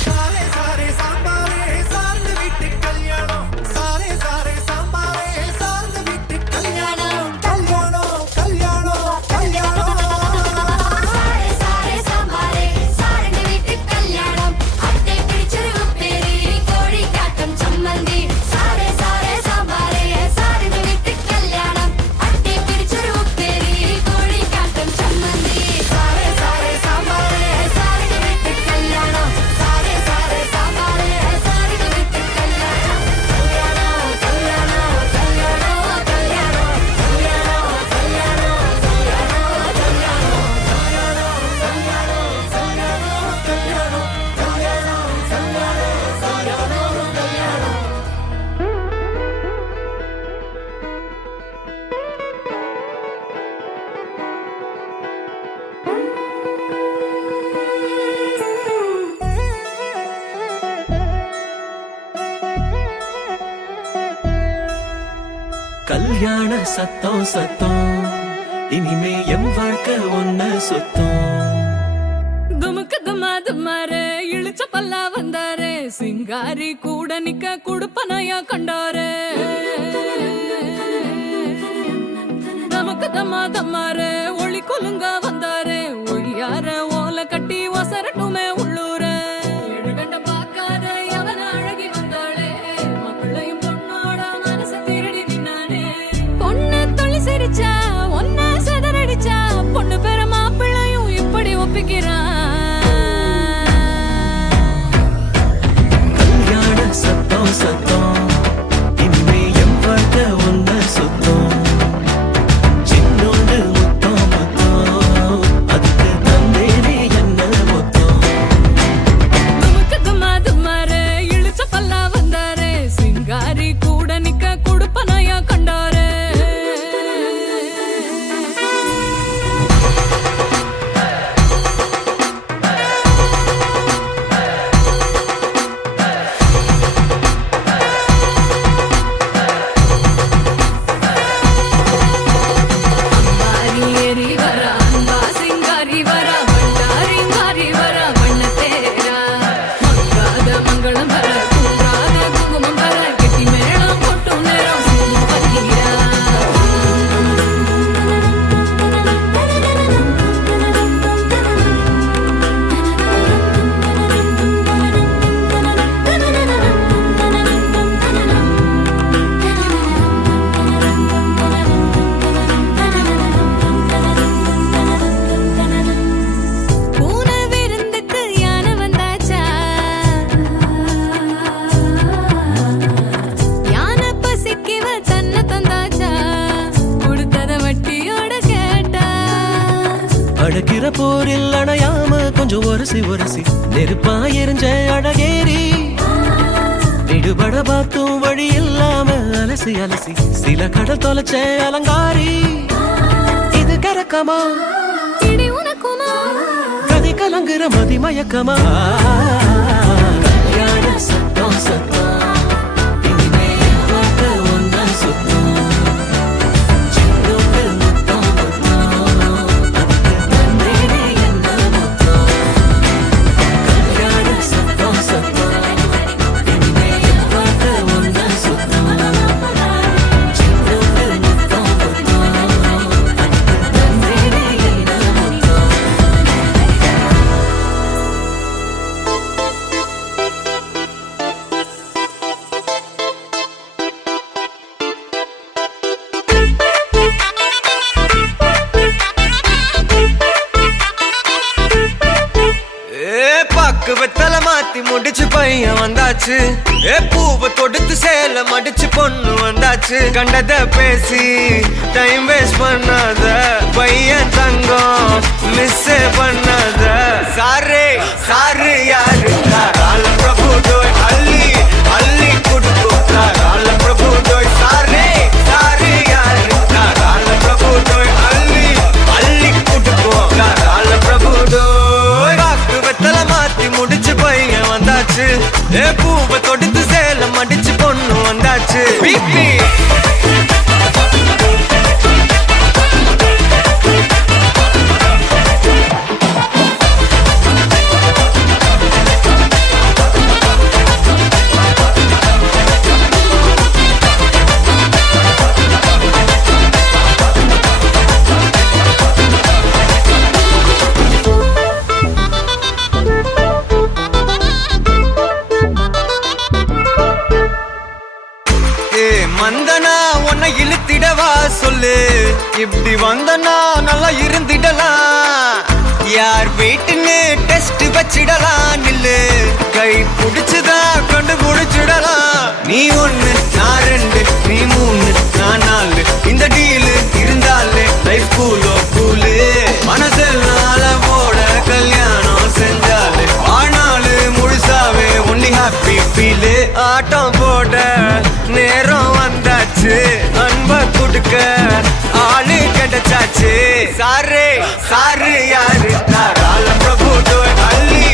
சாரே சாரே சாம்பாரே சார்ந்த வீட்டு கல்யாணம் சாரே சாரே சாம்பாரே சார்ந்த வீட்டு கல்யாணம் கல்யாணம் கல்யாணம் கல்யாணம் சாரே சாரே சாம்பாரே சாரின வீட்டு கல்யாணம் அட்டை பிடிச்சொரு உப்பேரி கோழி காட்டம் சம்மந்தி சாரே சாரே சாம்பாரே சாரின வீட்டு கல்யாணம் அட்டை பிடிச்சொரு உப்பேரி கோழி காட்டம் சம்மந்தி சாரே சாரே சாம்பாரே சாரின வீட்டு கல்யாணம் சாரே சாரே சாம்பாரே சாரின வீட்டு கல்யாணம் கல்யாணம் கல்யாணம் கல்யாணம் கல்யாணம் கல்யாண சத்தம் சத்தம் இனிமே என் வாழ்க்கை ஒன்ன சுத்தம் துமுக்கு துமாரு இழுச்ச பல்லா வந்தாரு சிங்காரி கூட நிக்க குடுப்பனையா கண்டாரு நமக்கு தம்மாரு ஒளி கொலுங்க வந்தாரு ஒளியார ஓலை கட்டி ஒசரட்டுமே உள்ளூர எழுகண்ட பாக்காத எவன அழகி வந்தாளே மாப்பிள்ளையும் பொண்ணோட மனச திருடி நின்னானே பொண்ணு தொழில் சிரிச்சா ஒன்ன சதறடிச்சா பொண்ணு பேர மாப்பிள்ளையும் இப்படி ஒப்பிக்கிறான் கல்யாண சத்தம் சத்தம் இனிமே என் வாழ்க்கை ஒன்ன சுத்தம் சின்னோண்டு முத்தம் முத்தம் உரசி உரசி நெருப்பா எரிஞ்ச அழகேரி விடுபட பார்த்தும் வழி இல்லாம அலசி அலசி சில கடல் தொலைச்ச அலங்காரி இது கரக்கமா இடி உனக்குமா கதை கலங்குற மதி மயக்கமா கல்யாண சத்தம் சத்தம் இனிமே என் வாழ்க்கை ஒன்னா சுத்தம் சின்னோட்டு முத்தம் முத்தம் அதுக்கு தந்தேனே என்ன முத்தம் கல்யாண சத்தம் சத்தம் இனிமே என் வாழ்க்கை ஒன்னா சுத்தம் சின்னோட்டு முத்தம் முத்தம் அதுக்கு தந்தேனே என்ன முத்தம் பாக்கு வெத்தல மாத்தி முடிச்சு பையன் வந்தாச்சு பூவை தொடுத்து சேல மடிச்சு பொண்ணு வந்தாச்சு கண்டத பேசி டைம் வேஸ்ட் பண்ணாத பையன் தங்கம் மிஸ் பண்ணாத சாரு சாரு யாரு கால பிரபு டோய் அள்ளி அள்ளி குடுக்கும் கால பிரபு டோய் சாரு சாரு யாரு கால பிரபு டோய் அள்ளி அள்ளி குடுக்கும் கால பிரபு டோய் பாக்கு வெத்தல மாத்தி முடிச்சு பையன் வந்தாச்சு பூவை தொடுத்து சேல மடிச்சு பொண்ணு வந்தாச்சு பிபி மந்தனா உன்னை இழுத்திடவா சொல்லு இப்படி வந்தனா நல்லா இருந்திடலாம் யார் வீட்டுன்னு டெஸ்ட் வச்சிடலாம் நில்லு கை புடிச்சுதா கண்டு புடிச்சிடலாம் நீ ஒண்ணு நான் ரெண்டு நீ மூணு நான் நாலு இந்த டீலு இருந்தாலே லைஃப் கூலோ கூலு மனசெல்லாம் போட கல்யாணம் செஞ்சாலே ஆனாலு முழுசாவே ஒன்லி ஹாப்பி ஃபீலு ஆட்டம் போட நேரம் வந்தாச்சு அன்ப குடுக்க ஆளு கிடைச்சாச்சு சாரு சாரு யாரு கால பிரபு டோய் அள்ளி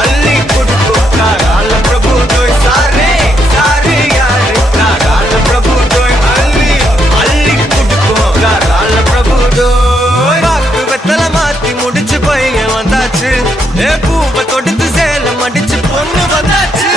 அள்ளி குடுக்கும் கால பிரபு டோய் சாரு சாரு யாரு கால பிரபு டோய் அள்ளி அள்ளி குடுக்கும் கால பிரபு டோய் பாக்கு வெத்தல மாத்தி முடிச்சு பையன் வந்தாச்சு பூவை தொடுத்து சேல மடிச்சு பொண்ணு வந்தாச்சு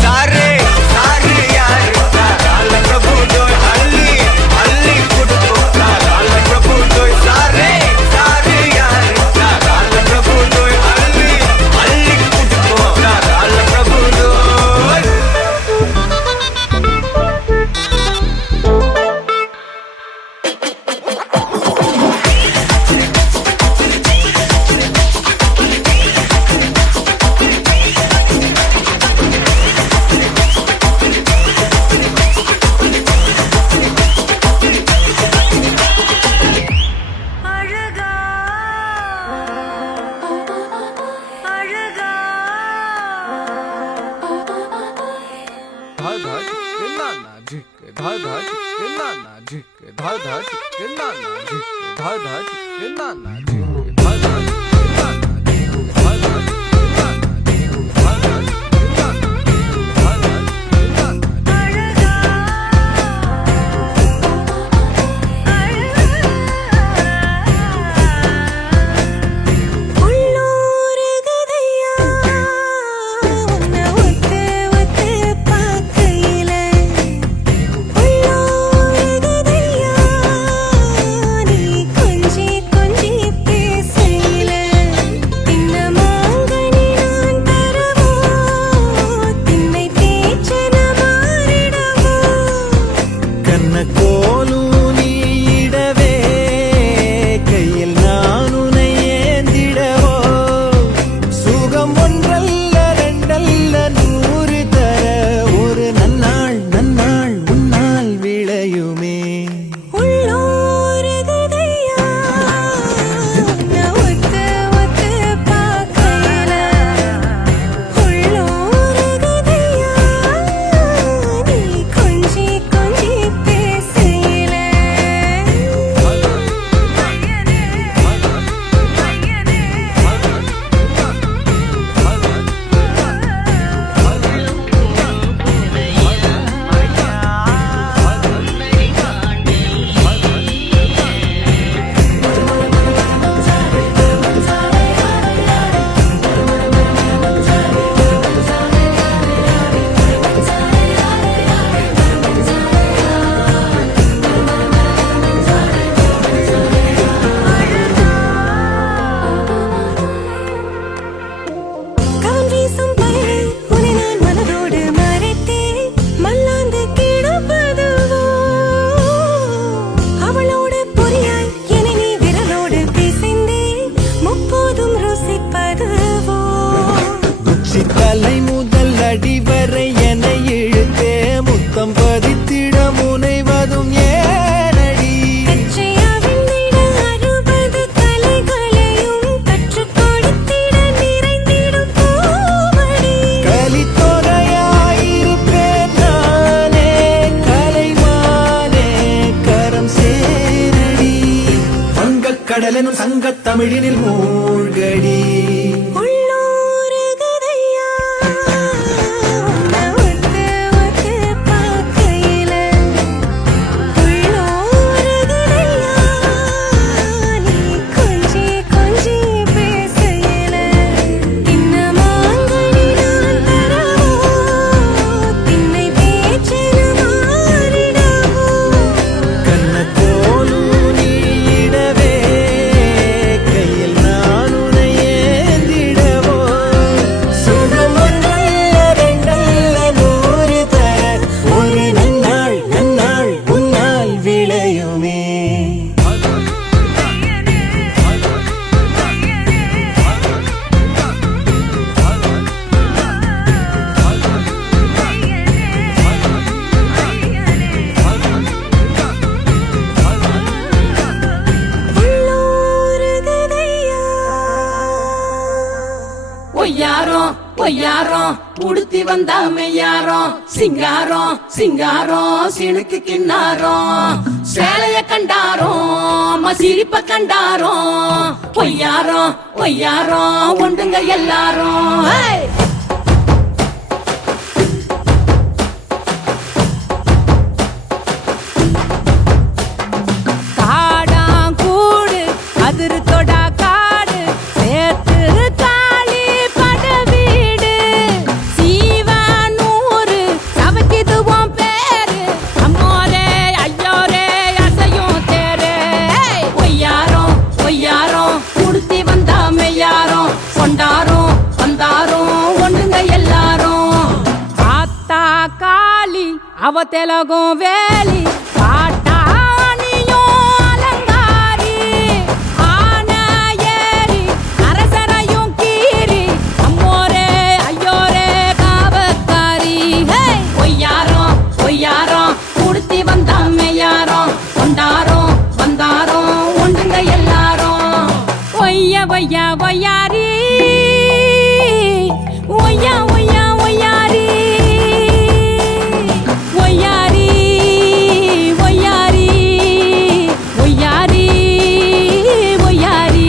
சாரு சாரு யாரு கால பிரபு டோய் அள்ளி அள்ளி குடுக்கும் கால பிரபு டோய் சாரு சாரு யாரு கால பிரபு டோய் அள்ளி அள்ளி குடுக்கும் கால பிரபு டோய் அழகா அழகா உள்ளூருகுதையா உன்னை ஒத்து ஒத்து பார்க்கையில உள்ளூருகுதையா நீ கொஞ்சி கொஞ்சி பேச சங்கத் தமிழினில் மூழ்கடி உள்ளூருகுதையா, உன்னை ஒத்து ஒத்து பார்க்கையில. உள்ளூருகுதையா, நீ கொஞ்சி கொஞ்சி பேசையில. இன்னமாங்கனி நான் தரவோ, திண்ணை பேச்சென மாறிடவோ. கண்ண கோலும் நீடவே கையில் நான் உன்னை ஏந்திடவோ சுகம் ஒன்றல்ல ரெண்டல்ல நூறு தர ஒரு நன்னாள் நன்னாள் உன்னால் விளையுமே உள்ளூருகுதையா. ஒய்யாரம் ஒய்யாரம் உடுத்தி வந்தா மெய்யாரம் சிங்காரம் சிங்காரம் சினுக்கு கிண்ணாரம் சேலைய கண்டாரோம் சிரிப்ப கண்டாரோம் ஒய்யாரம் ஒய்யாரம் ஒண்டுங்க எல்லாரும் ஏய்! காடாங்கூடு அதிரு தொடா காடு சேர்த்து காளி பட வீடு சீவானூறு சவக்கிதுவோம் பேரு அம்மோரே ஐயோரே அசையும் தேரே ஒய்யாரம் ஒய்யாரம் உடுத்தி வந்தா மெய்யாரம் கொண்டாரோம் வந்தாரோம் ஒண்டுங்க எல்லாரும் ஆத்தா காளி அவ தெலகும் வேலி காட்டானியும் அலங்காரி ஆன ஏறி அரசரையும் கீறி அம்மோரே ஐயோரே காவக்காரி ஹே ஒய்யாரம் ஒய்யாரம் உடுத்தி வந்தா மெய்யாரம் கொண்டாரோம் வந்தாரோம் ஒண்டுங்க எல்லாரும் ஒய்யா ஒய்யா ஒய்யாரி ஒய்யா ஒய்யா ஒய்யாரி ஒய்யாரி ஒய்யாரி ஒய்யாரி ஒய்யாரி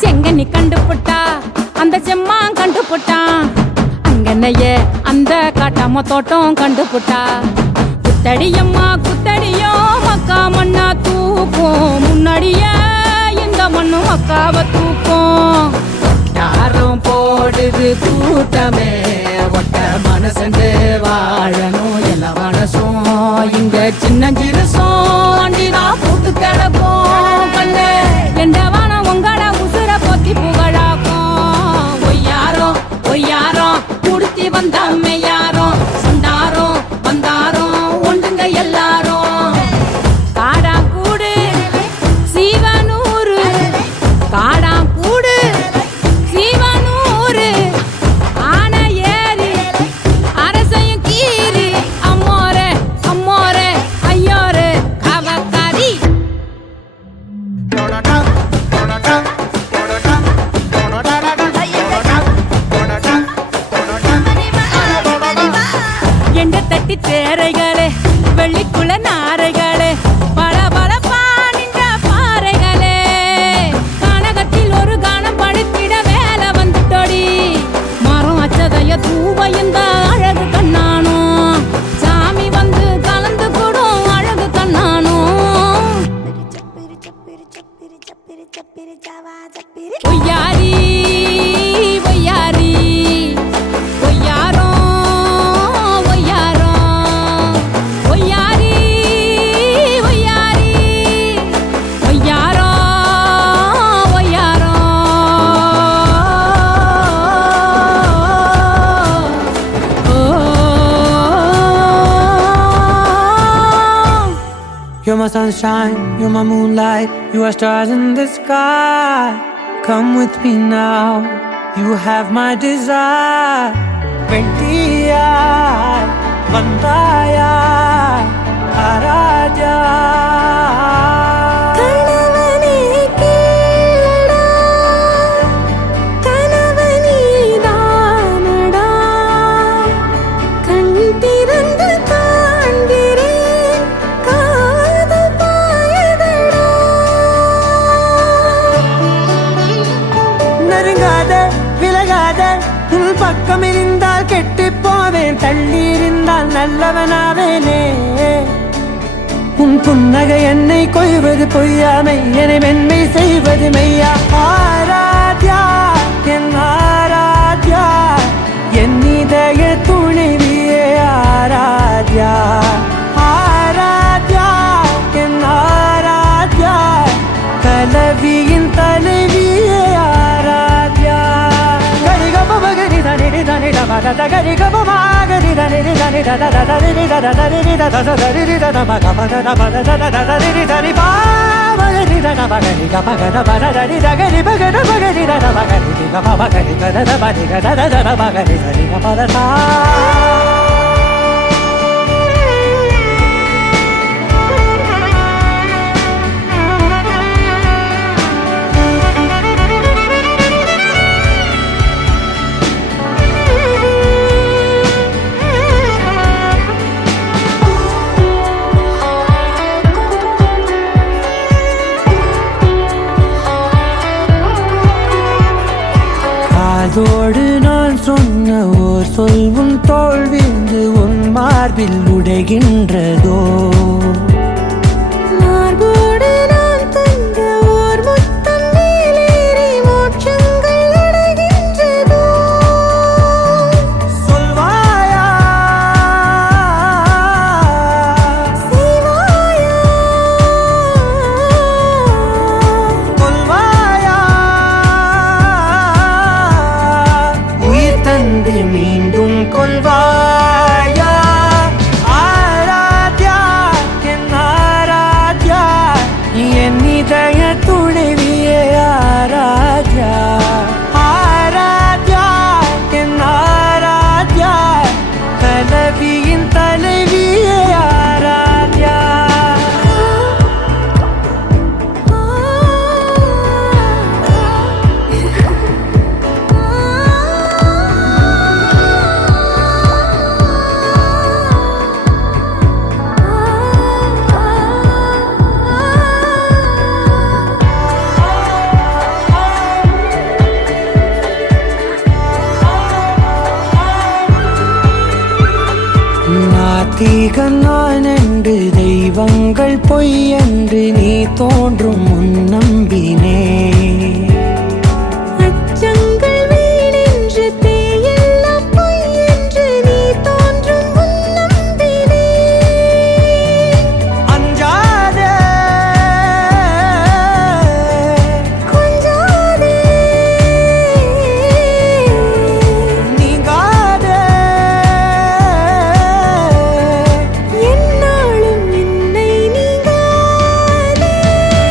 செங்கனி கண்டுபுட்டா அந்த செம்மான் கண்டுபுட்டான் அங்கனையே அந்த காட்டாம தோட்டம் கண்டுபுட்டா குத்தடியம்மா குத்தடியோ மக்கா மண்ணா தூக்கும் முன்னாடியே இந்த மண்ணு மக்காவ தூக்கும் யாரும் போடுது கூட்டமே ஒட்ட மனசந்து வாழணும் எல்லா மனசும் இங்க சின்ன சிறுசும் அண்டினா போட்டு கிடக்கும் கண்ணு எந்த வானம் உங்கள உசுர போத்தி புகழாக்கும் ஒய்யாரம் ஒய்யாரம் உடுத்தி வந்தா மெய்யாரம் சொண்டாரோம் வந்தாரோம் ஒண்டுங்க எல்லாரும் காடாங்கூடு சீவனூரு காடாங்கூடு சீவனூரு ஆன ஏறி அரசையும் கீறி அம்மோரே அம்மோரே ஐயோரே காவக்காரி எண்ட தட்டி தேரைகளே வெள்ளிக்குள்ள நாரைகளே பல பல பானின்ற பாறைகளே கனகத்தில் ஒரு கானம் படுத்திட வேலை வந்துட்டோடி மரம் அச்சதைய தூவையுந்த அழகு கண்ணானோ சாமி வந்து கலந்து கூடும் அழகு கண்ணானோ ஒய்யாரி ஒய்யாரி ஒய்யாரோ ஒய்யாரோ ஒய்யாரி ஒய்யாரி ஒய்யாரோ ஒய்யாரோ You're my sunshine, you're my moonlight, you are stars in the sky. Come with me now, you have my desire. Vendiya, Vandaya, Araja. கணவனே உன் பக்கம் இருந்தால் கெட்டு போவேன், தள்ளி இருந்தால் நல்லவனாவேனே. உன் புன்னகை என்னை கொய்வது பொய்யாமை, என்னை மென்மை செய்வது மெய்யா. ஆராத்யா என் ஆராத்யா, என் இதய துணைவியே ஆராத்யா. ஆராத்யா என் ஆராத்யா, கலவியின் தலைவியே ஆராத்யா. கரிகபமகரி தனிரி தனிட மகத கரிகபமாகரி தனிரி தனிட ததரி ததரி ததரி ததமகமத மததரி தரி பாமகரி தனமகரி கமகத மதரி தகரி பகட பகரி தனமகரி கமமகரி கதத மகரி கதத மகரி தரி கமதா. அதோடு நான் சொன்ன ஓர் சொல்வும் தோல்விந்து உன் மார்பில் உடைகின்றதோ. மார்போடு நான் தந்த ஓர் முத்தம் மேலேறி மோட்சங்கள் அடைகின்றதோ. சொல்வாயா செய்வாயா கொல்வாயா, உயிர் தந்து மீண்டும் கொல்வாயா. ஆராத்யா என் ஆராத்யா, என் இதய துணைவியே ஆராத்யா. ஆராத்யா என் ஆராத்யா, கலவியின் தலைவியே ஆராத்யா. நாத்திகன் நான் என்று தெய்வங்கள் பொய் என்று நீ தோன்றும் முன் நம்பினே. அச்சங்கள் வீணென்று பேயெல்லாம் பொய் என்று நீ தோன்றும் முன் நம்பினே. அஞ்சாதே கொஞ்சாதே நீங்காதே, என்னாலும் என்னை நீங்காதே.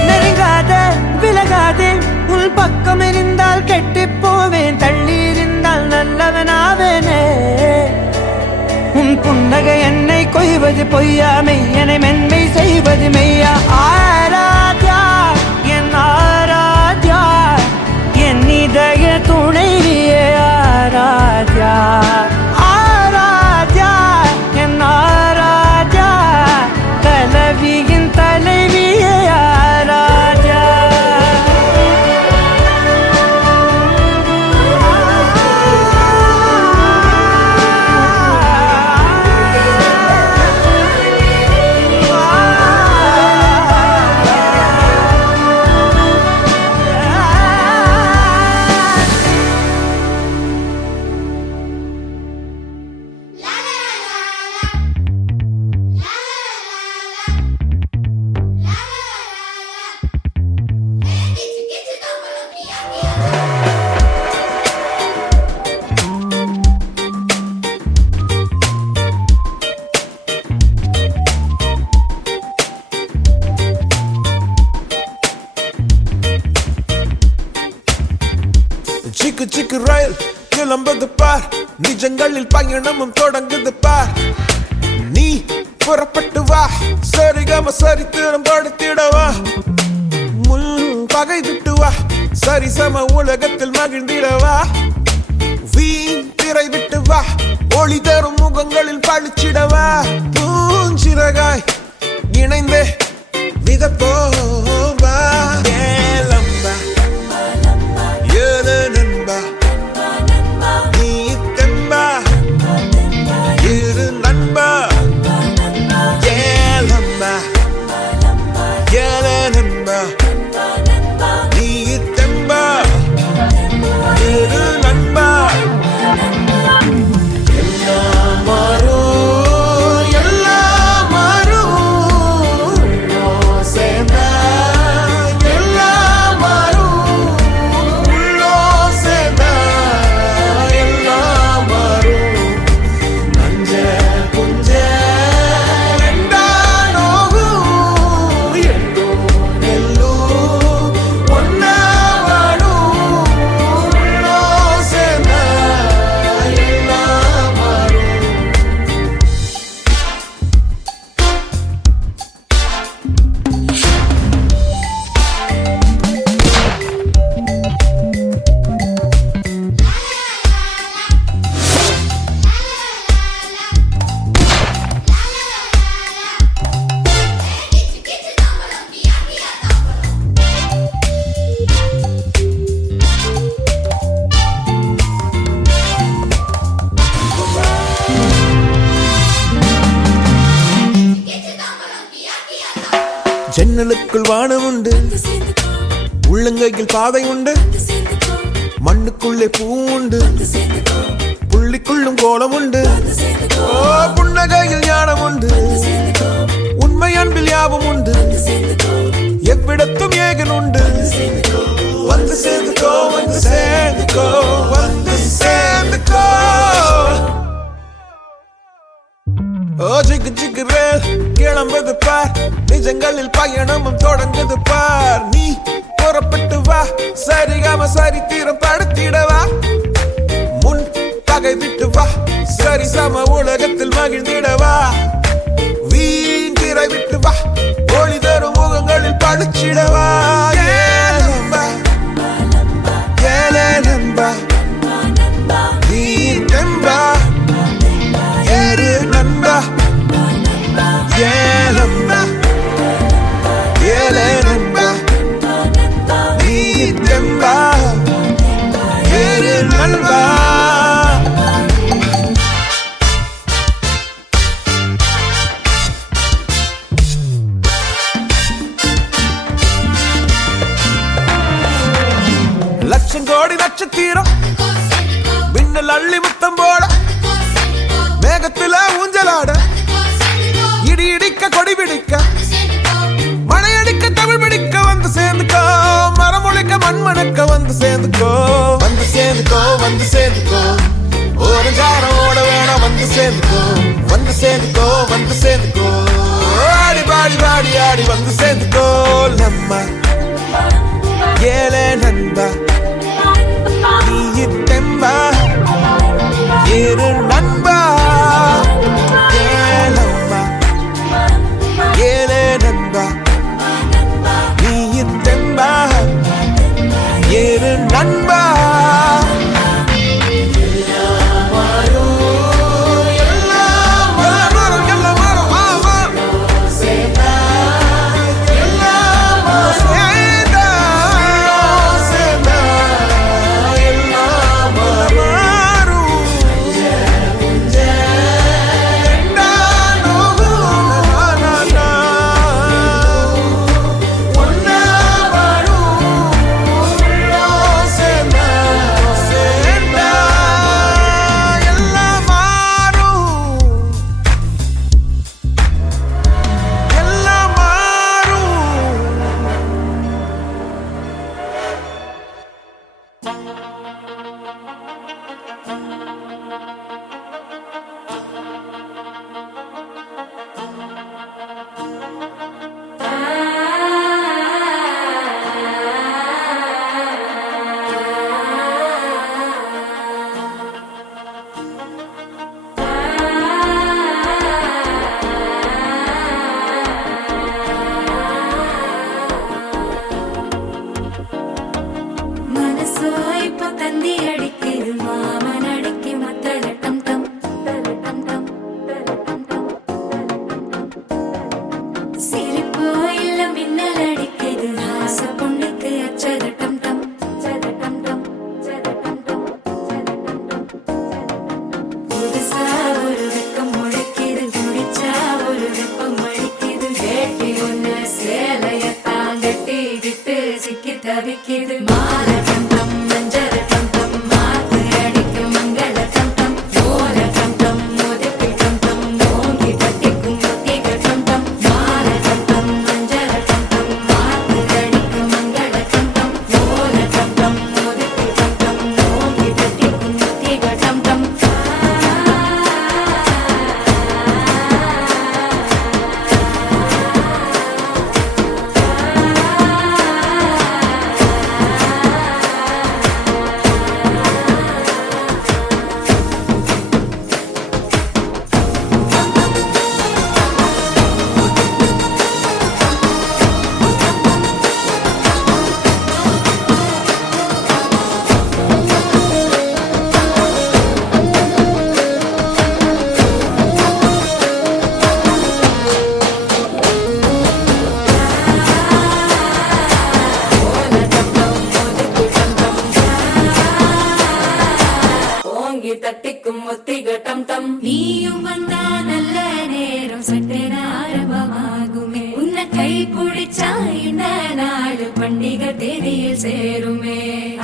நெருங்காதே விலகாதே, உன் பக்கம் இருந்தால் கெட்டுப் போவேன், தள்ளி இருந்தால் நல்லவனாவேனே. உன் புன்னகை என்னை கொய்வது பொய்யாமை, என்னை மென்மை செய்வது மெய்யா. ஆராத்யா என் ஆராத்யா, என் இதய துணைவியே ஆராத்யா. ஆராத்யா என் ஆராத்யா, கலவியின் தலைவியே ஆராத்யா. சிக்கு சிக்கு ரயில் கிளம்புது பார், நிஜங்களில் பயணமும் தொடங்குது பார். நீ புறப்பட்டு வா, சரிகம சரித்திரம் படுத்திடவா. முள் பகை விட்டு வா, சரிசம உலகத்தில் மகிழ்ந்திடவா. வீண் திரை விட்டு வா, ஒளி தரும் முகங்களில் பழிச்சிடவா. பூஞ்சிறகாய் இணைந்தே மிதப்போம் வா. ஏலம்பா ஏல நண்பா, நீ உள்ளுக்குள் வானம் உண்டு, உள்ளங்கையில் பாதை உண்டு, மண்ணுக்குள்ளே பூ உண்டு, புள்ளிக்குள்ளும் கோலம் உண்டு, புன்னகையில் ஞானம் உண்டு, உண்மை அன்பில் யாவும் உண்டு, எவ்விடத்தும் ஏகன் உண்டு. வந்து சேர்ந்துக்கோ, வந்து சேர்ந்துக்கோ, வந்து சேர்ந்துக்கோ. ஓ ஜிகு ஜிகுரே கிளம்புது பார், நிஜங்களில் பயணமும் தொடங்குது பார். நீ புறப்பட்டு வா, சரிகாம சரி தீரம் படுத்திடவா. முன் பகை விட்டு வா, சரி சம உலகத்தில் மகிழ்ந்திடவா. வீண் திரை விட்டு வா, ஒளி தரும் முகங்களில் படுச்சிடவா. ஏலம்பா ஏலே நண்பா, நீ தெம்பா ஏறு நண்பா. ஏலம்பா ஏலே நண்பா, நீ தெம்பா ஏறு நண்பா. லட்சம் கோடி நட்சத்திரம் மின்னல் அள்ளி முத்தம் போட, மேகத்தில ஊஞ்சலாட, இடி இடிக்க கொடி பிடிக்க, மழை அடிக்க தமிழ் பிடிக்க. வந்து சேர்ந்துக்கோ, மரம் முளைக்க மண் மணக்க. வந்து சேர்ந்துக்கோ, வந்து சேர்ந்துக்கோ, வந்து சேர்ந்துக்கோ. ஒரு ஜாரம் ஓட வேணாம். வந்து சேர்ந்துக்கோ, வந்து சேர்ந்துக்கோ, வந்து சேர்ந்துக்கோ. ஆடி பாடி பாடி ஆடி வந்து சேர்ந்துக்கோ. நம்ம ஏலே நண்பா, நீ தெம்பா ஏறு நண்பா. ஏலம்பா ஏலே நண்பா, நீ தெம்பா ஏறு நண்பா. தேதியில் சேருமே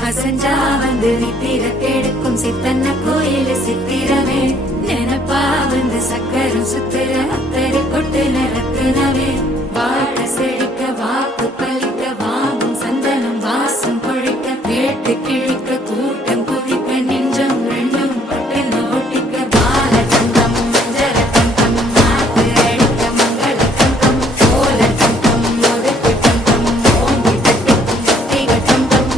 அசஞ்சா வந்து நித்திர கெடுக்கும் சித்தன்ன கோயில் சித்திரமே நினப்பா வந்து சக்கரம் சுத்துற அத்தரை கொட்டு நிறத்துனவே வாழ செழிக்க வாக்கு பலிக்க வாங்கும் சந்தனம் வாசம் பொழிக்க கேட்டு கிழிக்க கூட்டம் குதிக்க நெஞ்சம் ரெண்டும் பட்டு நோட்டிக்க பால தங்கம் மஞ்சர தங்கம் மாத்து அடிக்க மங்கள தங்கம் கோல தங்கம் ஒதுக்கு தங்கம் ஓங்கி தட்டிக்கும் கத்திக தங்கம்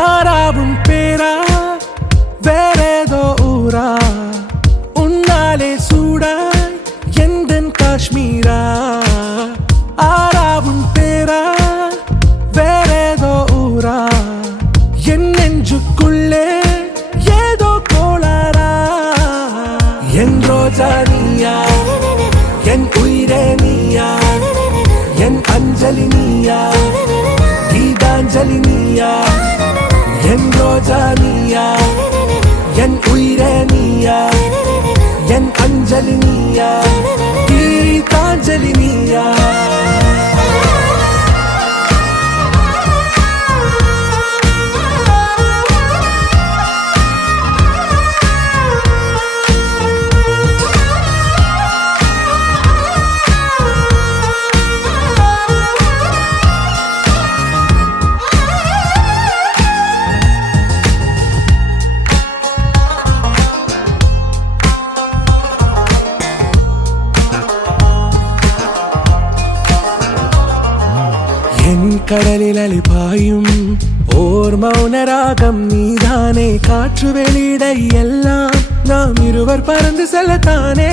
ஆராவும் பேரா வேறேதோ ஊரா உன்னாலே சூடாய் எந்தன் காஷ்மீரா ஆராவும் பேரா வேறேதோ ஊரா என் நெஞ்சுக்குள்ளே ஏதோ கோளாரா என் ரோஜா நீயா என் உயிரே நீயா என் அஞ்சலி நீயா கீதாஞ்சலி நீயா என் ரோஜா நீயா என் உயிரே நீயா என் அஞ்சலி நீயா கீதாஞ்சலி நீயா என் கடலில் அலிபாயும் ஓர் மௌனராகம் நீதானே காற்று வெளியிட எல்லாம் நாம் இருவர் பறந்து செல்லத்தானே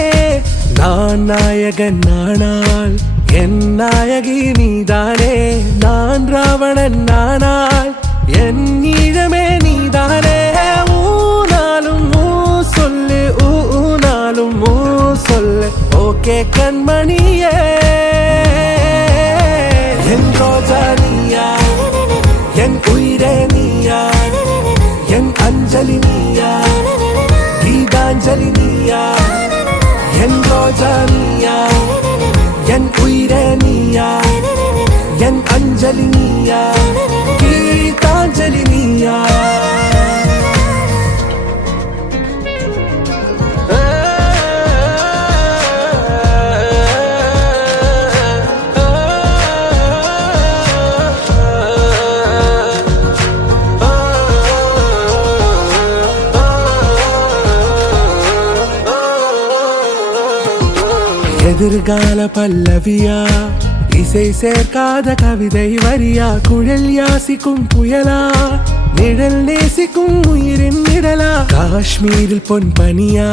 நான் நாயகன் நானால் என் நாயகி நீதானே நான் ராவணன் நானால் என் ஈழமே நீதானே ஊனாலும் ஊ சொல்லு ஊனாலும் ஊ சொல்லு ஓகே கண்மணியே என் ரோஜா நீயா என் உயிரே நீயா என் அஞ்சலி நீயா கீதாஞ்சலி நீயா என் ரோஜா நீயா என் உயிரே நீயா என் அஞ்சலி நீயா கீதாஞ்சலி நீயா எதிர்கால பல்லவியா இசை சேர்க்காத கவிதை வரியா குழல் யாசிக்கும் புயலா நிழல் நேசிக்கும் உயிரின் நிழலா காஷ்மீரில் பொன் பனியா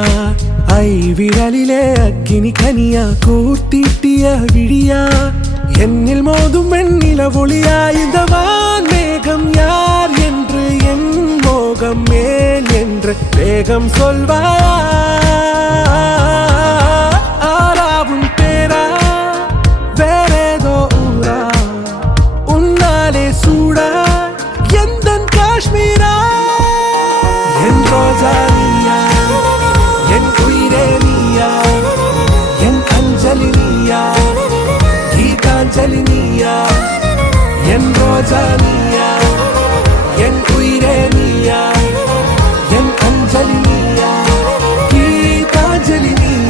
ஐ விரலிலே அக்கினி கனியா கூர்த்தீட்டிய விழியா என்னில் மோதும் வெண்ணில ஒளியா இந்த வான் மேகம் யார் என்று என் மோகம் மேல் என்று வேகம் சொல்வாயா ஆராவும் பேரா வேறேதோ ஊரா உன்னாலே சூடா எந்தன் காஷ்மீரா என் ரோஜா நீயா என் உயிரே நீயா என் அஞ்சலி நீயா கீதாஞ்சலி நீயா என் ரோஜா நீயா என் உயிரே நீயா என் அஞ்சலி நீயா கீதாஞ்சலி நீயா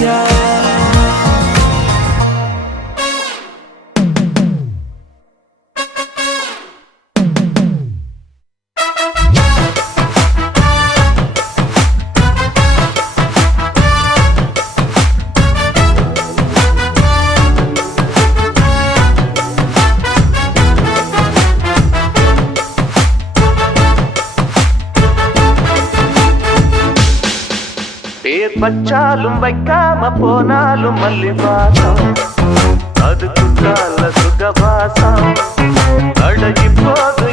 வச்சாலும் வைக்காம போனாலும் மல்லி வாசம் அது குத்தால சுகவாசம் அழகி போது